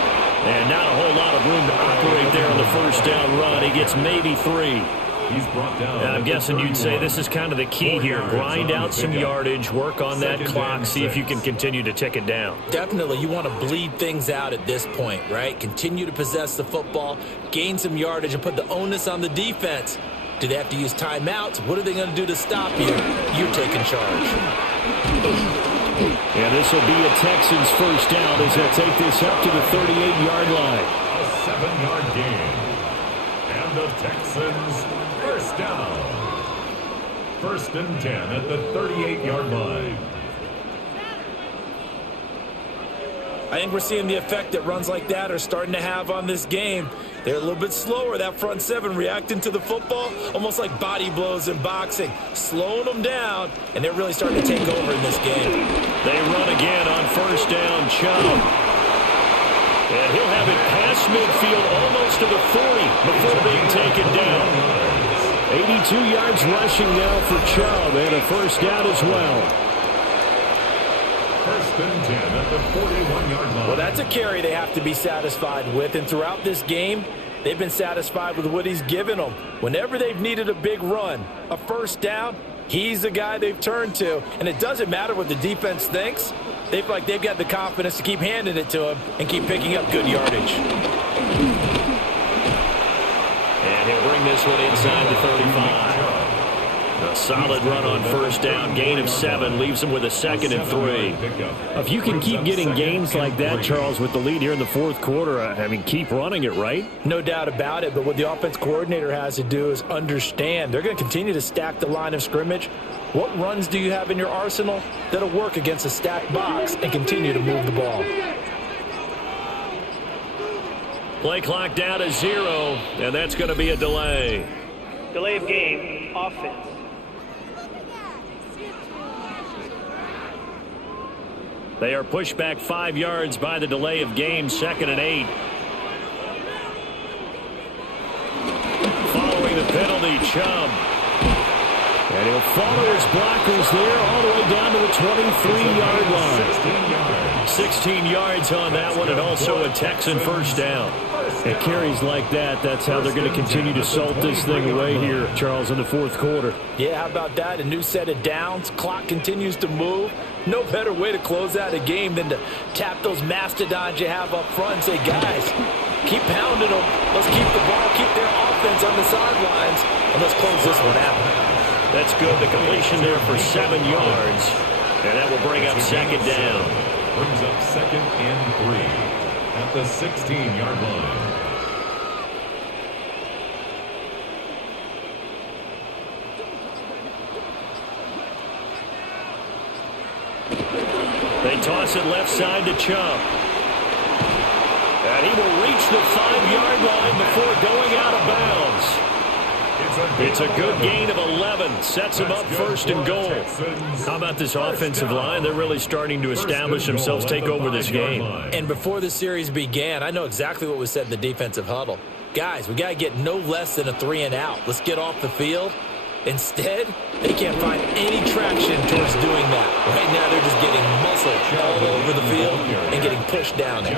and not a whole lot of room to operate there on the first down run. He gets maybe 3. He's brought down. I'm guessing you'd say this is kind of the key here. Grind out some yardage, work on that clock, see if you can continue to tick it down. Definitely, you want to bleed things out at this point, right? Continue to possess the football, gain some yardage, and put the onus on the defense. Do they have to use timeouts? What are they going to do to stop you? You're taking charge. And this will be a Texans first down as they take this up to the 38-yard line. A 7-yard gain. And the Texans first down. 1st and 10 at the 38-yard line. I think we're seeing the effect that runs like that are starting to have on this game. They're a little bit slower, that front seven, reacting to the football, almost like body blows in boxing, slowing them down, and they're really starting to take over in this game. They run again on first down, Chubb. And he'll have it past midfield almost to the 40 before being taken down. 82 yards rushing now for Chubb, and a first down as well. 1st and 10 at the 41-yard line. Well, that's a carry they have to be satisfied with, and throughout this game, they've been satisfied with what he's given them. Whenever they've needed a big run, a first down, he's the guy they've turned to, and it doesn't matter what the defense thinks. They feel like they've got the confidence to keep handing it to him and keep picking up good yardage. And he'll bring this one inside the 35. A solid run on first down, gain of 7, leaves him with a 2nd and 3. If you can keep getting gains like that, Charles, with the lead here in the fourth quarter, I mean, keep running it, right? No doubt about it, but what the offense coordinator has to do is understand they're going to continue to stack the line of scrimmage. What runs do you have in your arsenal that'll work against a stacked box and continue to move the ball? Play clock down to 0, and that's going to be a delay. Delay of game, offense. They are pushed back 5 yards by the delay of game, 2nd and 8. Following the penalty, Chubb. And he'll follow his blockers there all the way down to the 23-yard line. 16 yards on that one, and also a Texan first down. It carries like that. That's how they're going to continue to salt this thing away here, Charles, in the fourth quarter. Yeah, how about that? A new set of downs. Clock continues to move. No better way to close out a game than to tap those mastodons you have up front and say, guys, keep pounding them. Let's keep the ball, keep their offense on the sidelines, and let's close this one out. That's good. The completion there for 7 yards, and that will bring up 2nd down. Brings up 2nd and 3 at the 16-yard line. They toss it left side to Chubb. And he will reach the 5-yard line before going out of bounds. It's a good gain of 11. Sets him up 1st and goal. How about this offensive line? They're really starting to establish themselves, take over this game. And before the series began, I know exactly what was said in the defensive huddle. Guys, we got to get no less than a 3 and out. Let's get off the field. Instead, they can't find any traction towards doing that. Right now, they're just getting muscled all over the field and getting pushed down there.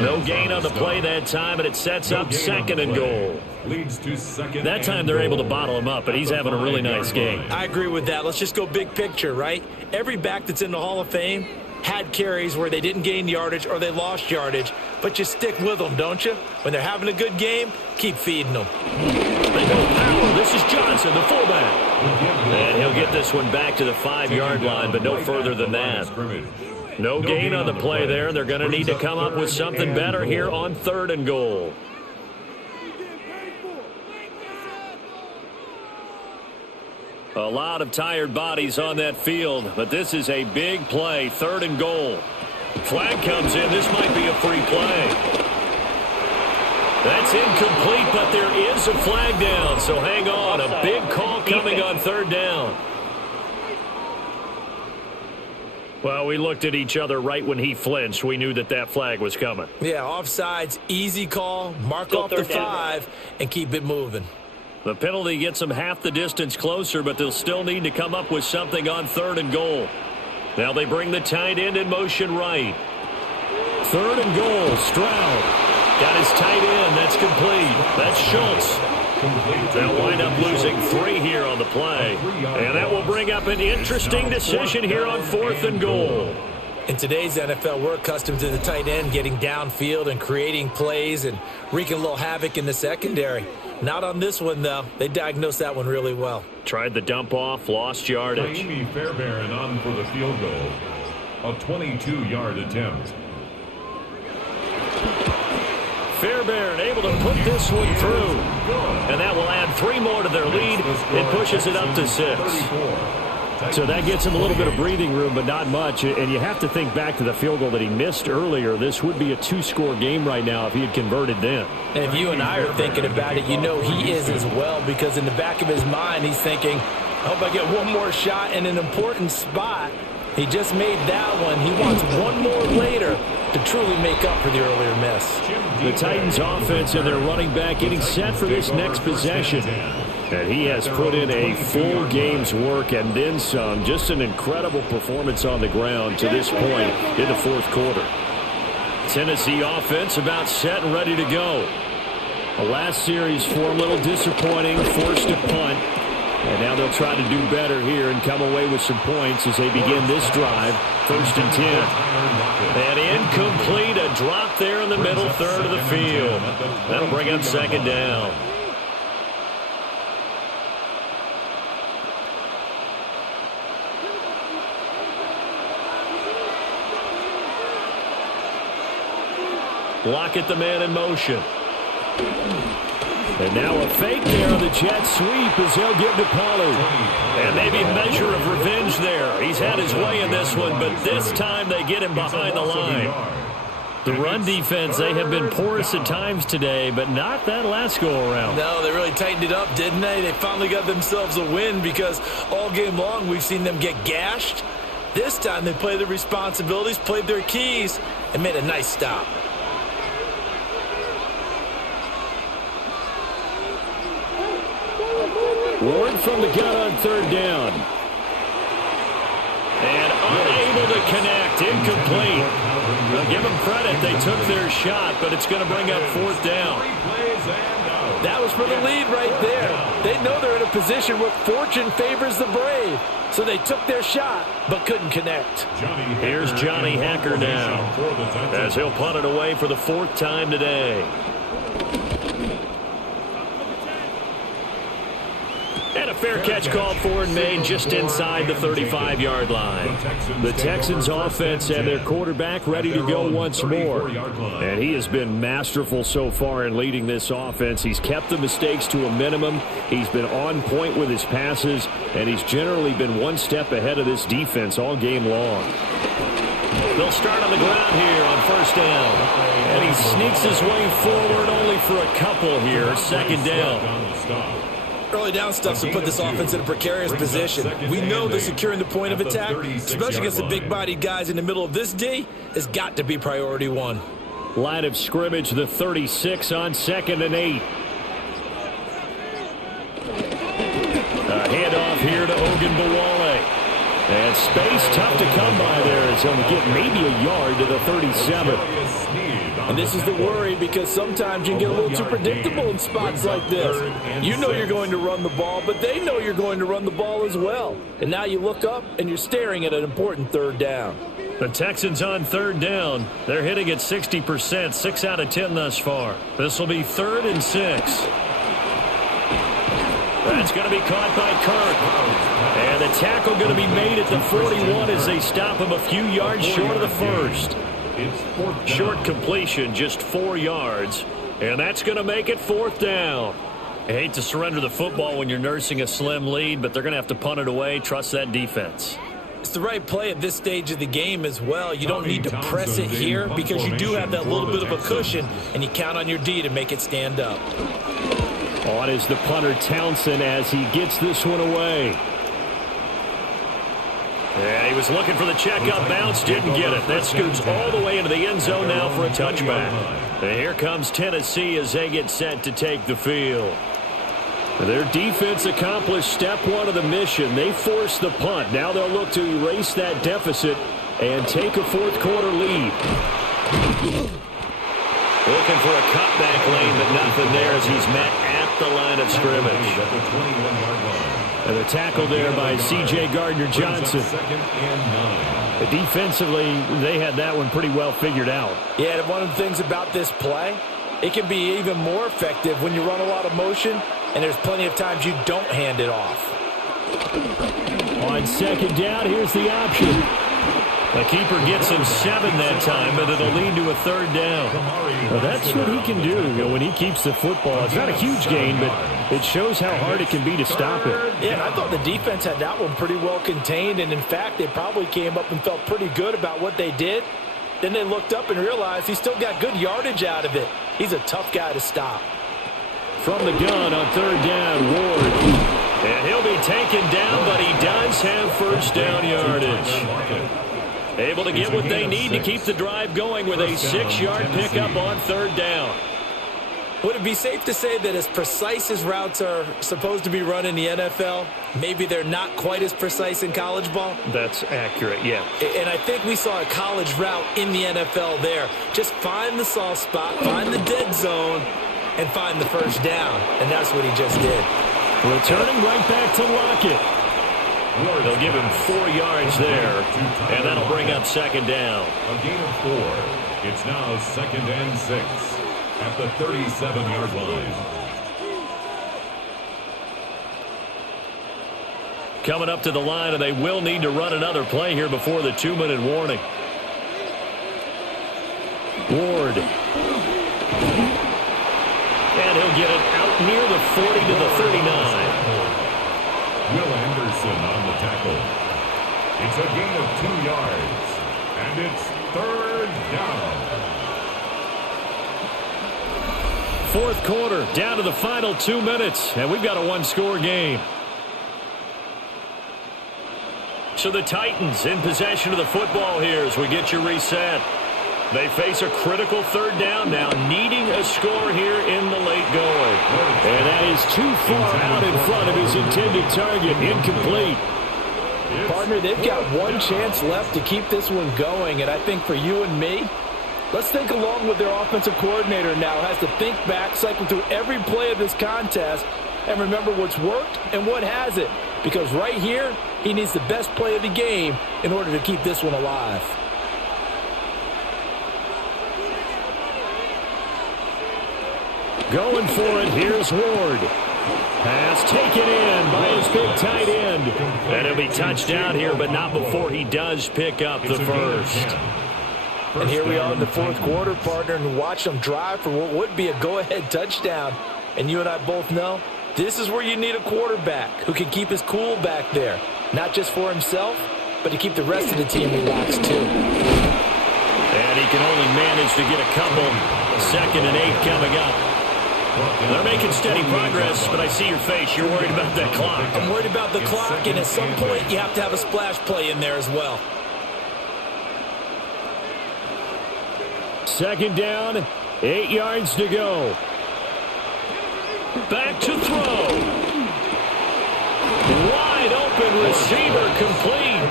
No gain on the play that time, and it sets up 2nd and goal. That time they're able to bottle him up, but he's having a really nice game. I agree with that. Let's just go big picture, right? Every back that's in the Hall of Fame had carries where they didn't gain yardage or they lost yardage, but you stick with them, don't you? When they're having a good game, keep feeding them. They go power. This is Johnson, the fullback. And he'll get this one back to the 5-yard line, but no further than that. No gain on the play there. They're going to need to come up with something better here on 3rd and goal. A lot of tired bodies on that field, but this is a big play, 3rd and goal. Flag comes in. This might be a free play. That's incomplete, but there is a flag down, so hang on. A big call coming on 3rd down. Well, we looked at each other right when he flinched. We knew that that flag was coming. Yeah, offsides, easy call, mark off the 5, and keep it moving. The penalty gets them half the distance closer, but they'll still need to come up with something on 3rd and goal. Now they bring the tight end in motion right. 3rd and goal, Stroud. Got his tight end. That's complete. That's Schultz. They'll wind up losing 3 here on the play. And that will bring up an interesting decision here on 4th and goal. In today's NFL, we're accustomed to the tight end getting downfield and creating plays and wreaking a little havoc in the secondary. Not on this one, though. They diagnosed that one really well. Tried the dump off, lost yardage. Amy Fairbairn on for the field goal. A 22-yard attempt. Fairbairn able to put this one through. And that will add 3 more to their lead. It pushes it up to 6. So that gets him a little bit of breathing room, but not much. And you have to think back to the field goal that he missed earlier. This would be a 2-score game right now if he had converted then. And if you and I are thinking about it, you know he is as well, because in the back of his mind, he's thinking, I hope I get one more shot in an important spot. He just made that one. He wants one more later to truly make up for the earlier miss. The Titans offense and their running back getting set for this next possession. And he has put in a full game's work and then some. Just an incredible performance on the ground to this point in the 4th quarter. Tennessee offense about set and ready to go. The last series for a little disappointing, forced to punt. And now they'll try to do better here and come away with some points as they begin this drive. 1st and 10. And incomplete, a drop there in the middle third of the field. That'll bring up 2nd down. Lockett, the man in motion. And now a fake there on the jet sweep as they'll give to Pollard. And maybe a measure of revenge there. He's had his way in this one, but this time they get him behind the line. The run defense, they have been porous at times today, but not that last go-around. No, they really tightened it up, didn't they? They finally got themselves a win, because all game long we've seen them get gashed. This time they played their responsibilities, played their keys, and made a nice stop. Ward from the gun on 3rd down. And unable to connect, incomplete. Well, give them credit, they took their shot, but it's going to bring up 4th down. That was for the lead right there. They know they're in a position where fortune favors the brave. So they took their shot, but couldn't connect. Here's Johnny Hacker now, as he'll punt it away for the 4th time today. And a fair catch called for and made just inside the 35-yard line. The Texans offense and their quarterback ready to go once more. And he has been masterful so far in leading this offense. He's kept the mistakes to a minimum. He's been on point with his passes, and he's generally been one step ahead of this defense all game long. They'll start on the ground here on 1st down. And he sneaks his way forward only for a couple here. 2nd down. Early down stuff to put this offense in a precarious position. We know that securing the point of attack, especially against the big-bodied guys in the middle of this D, has got to be priority 1. Line of scrimmage, the 36 on 2nd and 8. A handoff here to Ogunbowale. And space tough to come by there as he'll get maybe a yard to the 37. And this is the worry, because sometimes you get a little too predictable in spots like this. You know you're going to run the ball, but they know you're going to run the ball as well. And now you look up and you're staring at an important 3rd down. The Texans on 3rd down. They're hitting at 60%, 6 out of 10 thus far. This will be 3rd and 6. That's going to be caught by Kirk. And the tackle going to be made at the 41 as they stop him a few yards short of the 1st. Short completion, just 4 yards. And that's going to make it 4th down. I hate to surrender the football when you're nursing a slim lead, but they're going to have to punt it away. Trust that defense. It's the right play at this stage of the game as well. You don't need to press it here, because you do have that little bit of a cushion, and you count on your D to make it stand up. On is the punter Townsend as he gets this one away. Yeah, he was looking for the checkup bounce, didn't get it. That scoots all the way into the end zone now for a touchback. And here comes Tennessee as they get set to take the field. Their defense accomplished step 1 of the mission. They forced the punt. Now they'll look to erase that deficit and take a 4th quarter lead. looking for a cutback lane, but nothing there as he's met at the line of scrimmage. And the tackle there by C.J. Gardner-Johnson. Defensively, they had that one pretty well figured out. Yeah, and one of the things about this play, it can be even more effective when you run a lot of motion, and there's plenty of times you don't hand it off. On second down, here's the option. The keeper gets him 7 that time, but it'll lead to a third down. Well, that's what he can do when he keeps the football. It's not a huge gain, but it shows how hard it can be to stop it. Yeah, and I thought the defense had that one pretty well contained, and in fact, they probably came up and felt pretty good about what they did. Then they looked up and realized he still got good yardage out of it. He's a tough guy to stop. From the gun on third down, Ward. And he'll be taken down, but he does have first down yardage. Able to get what they need to keep the drive going with a 6-yard pickup on third down. Would it be safe to say that as precise as routes are supposed to be run in the NFL, maybe they're not quite as precise in college ball? That's accurate, yeah. And I think we saw a college route in the NFL there. Just find the soft spot, find the dead zone, and find the first down. And that's what he just did. Returning right back to Lockett. They'll give him 4 yards there, and that'll bring up second down. A gain of 4. It's now 2nd and 6 at the 37-yard line. Coming up to the line, and they will need to run another play here before the 2-minute warning. Ward. And he'll get it out near the 40 to the 39. Will Anderson on the tackle. It's a gain of 2 yards, and it's third down. Fourth quarter, down to the final 2 minutes, and we've got a one-score game. So the Titans in possession of the football here as we get you reset. They face a critical third down now, needing a score here in the late going. And that is too far out in front of his intended target. Incomplete. Partner, they've got one chance left to keep this one going, and I think for you and me, let's think along with their offensive coordinator now. Has to think back, cycle through every play of this contest, and remember what's worked and what hasn't. Because right here, he needs the best play of the game in order to keep this one alive. Going for it, here's Ward. Pass taken in by his big tight end. And he'll be touchdown here, but not before he does pick up the first. And here we are in the fourth quarter, partner, and watch them drive for what would be a go-ahead touchdown. And you and I both know this is where you need a quarterback who can keep his cool back there. Not just for himself, but to keep the rest of the team relaxed too. And he can only manage to get a couple. 2nd and 8 coming up. They're making steady progress, but I see your face. You're worried about that clock. I'm worried about the clock, and at some point, you have to have a splash play in there as well. Second down, 8 yards to go. Back to throw. Wide open receiver complete.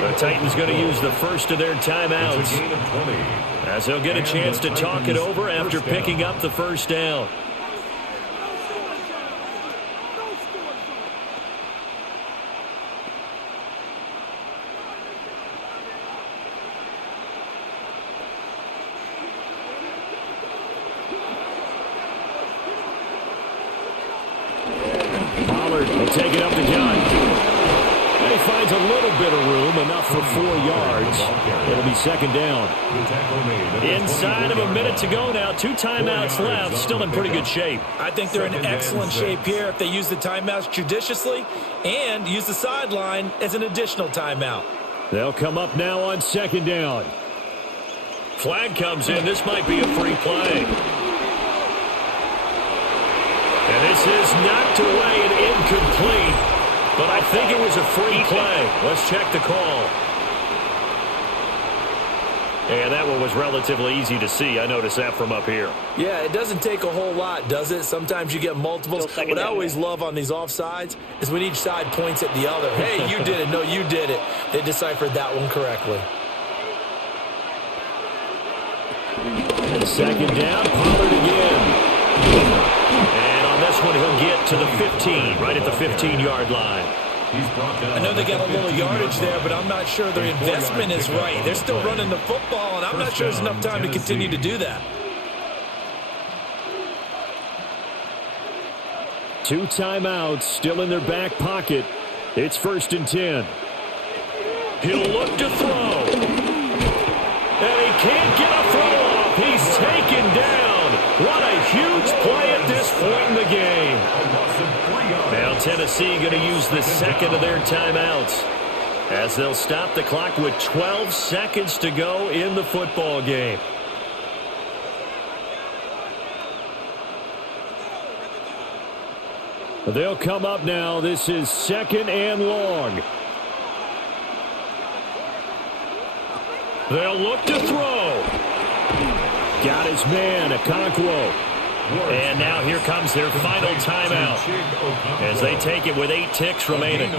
The Titans going to use the first of their timeouts, as they'll get a chance to talk it over after picking up the first down. Pollard will take it up the gun. And he finds a little bit of room, enough for 4 yards. It'll be second down. Inside of a minute to go now. 2 timeouts left. Still in pretty good shape. I think they're in excellent shape here if they use the timeouts judiciously and use the sideline as an additional timeout. They'll come up now on second down. Flag comes in. This might be a free play. And this is knocked away and incomplete. But I think it was a free play. Let's check the call. And that one was relatively easy to see. I noticed that from up here. Yeah, it doesn't take a whole lot, does it? Sometimes you get multiples. What I always love on these offsides is when each side points at the other. Hey, you did it. No, you did it. They deciphered that one correctly. Second down, Pollard again. And on this one, he'll get to the 15, right at the 15-yard line. I know they got a little yardage there, but I'm not sure their investment is right. They're still running the football, and I'm not sure there's enough time to continue to do that. 2 timeouts still in their back pocket. It's 1st and 10. He'll look to throw. And he can't get a throw off. He's taken down. What a huge play at this point in the game. Now Tennessee going to use the second of their timeouts as they'll stop the clock with 12 seconds to go in the football game. They'll come up now. This is 2nd and long. They'll look to throw. Got his man, Okonkwo. And now here comes their final timeout as they take it with 8 ticks remaining.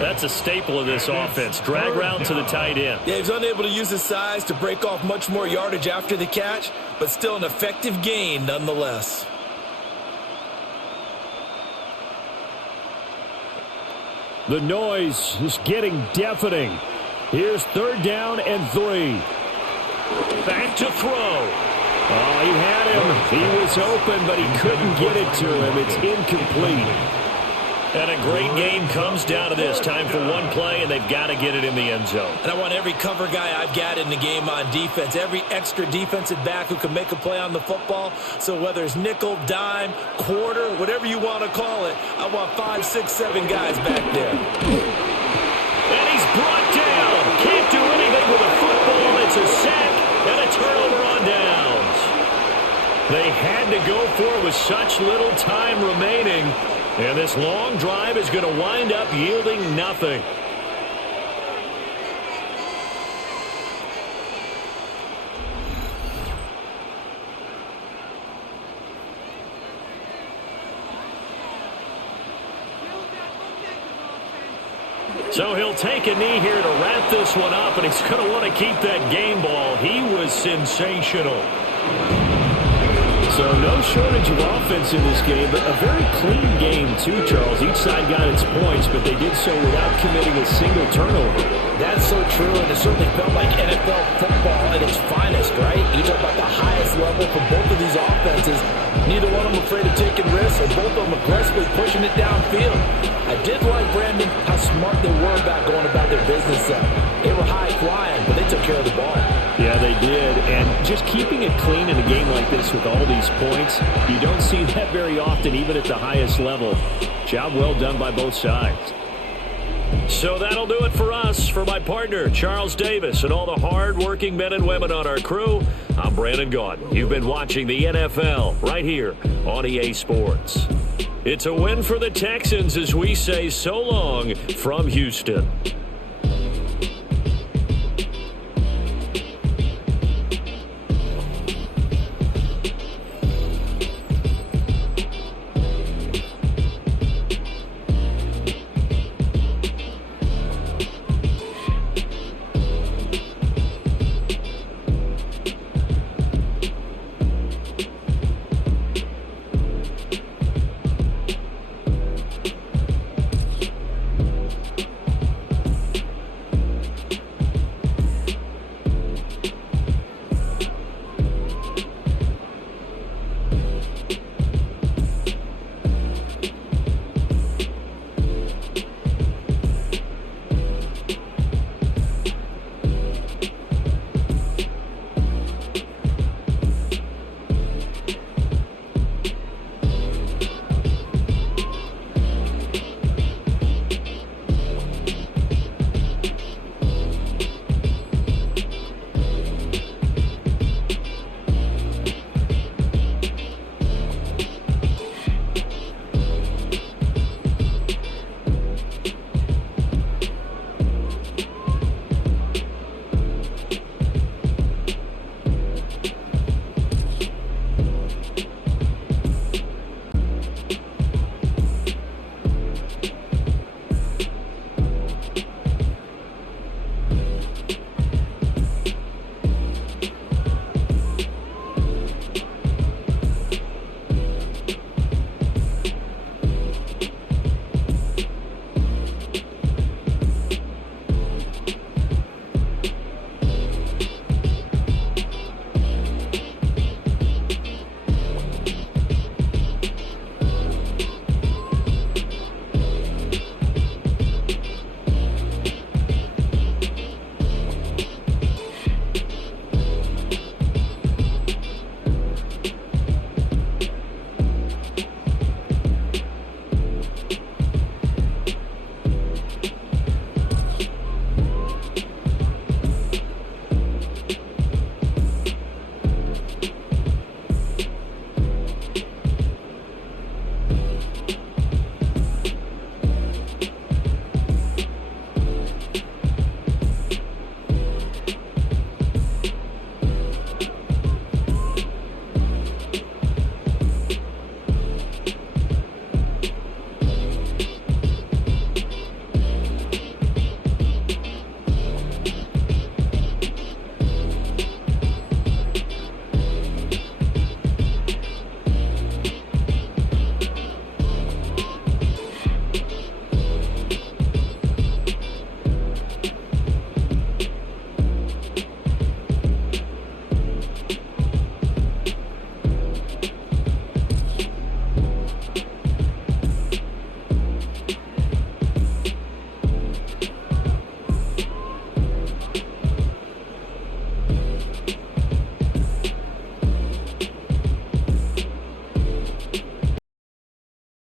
That's a staple of this offense. Drag route to the tight end. Yeah, he's unable to use his size to break off much more yardage after the catch, but still an effective gain nonetheless. The noise is getting deafening. Here's 3rd down and 3. Back to throw. Oh, he had him. He was open, but he couldn't get it to him. It's incomplete. And a great game comes down to this. Time for one play, and they've got to get it in the end zone. And I want every cover guy I've got in the game on defense, every extra defensive back who can make a play on the football. So whether it's nickel, dime, quarter, whatever you want to call it, I want 5, 6, 7 guys back there. And he's brought down. Can't do anything with a football. It's a sack and a turnover on downs. They had to go for it with such little time remaining. And this long drive is going to wind up yielding nothing. So he'll take a knee here to wrap this one up, and he's going to want to keep that game ball. He was sensational. So no shortage of offense in this game, but a very clean game too, Charles. Each side got its points, but they did so without committing a single turnover. That's so true, and it certainly felt like NFL football at its finest, right? You talk about the highest level for both of these offenses. Neither one of them afraid of taking risks, or both of them aggressively pushing it downfield. I did like, Brandon, how smart they were about going about their business. They were high flying, but they took care of the ball. Yeah, they did. And just keeping it clean in a game like this with all these points, you don't see that very often, even at the highest level. Job well done by both sides. So that'll do it for us. For my partner, Charles Davis, and all the hard-working men and women on our crew, I'm Brandon Gaudin. You've been watching the NFL right here on EA Sports. It's a win for the Texans as we say so long from Houston.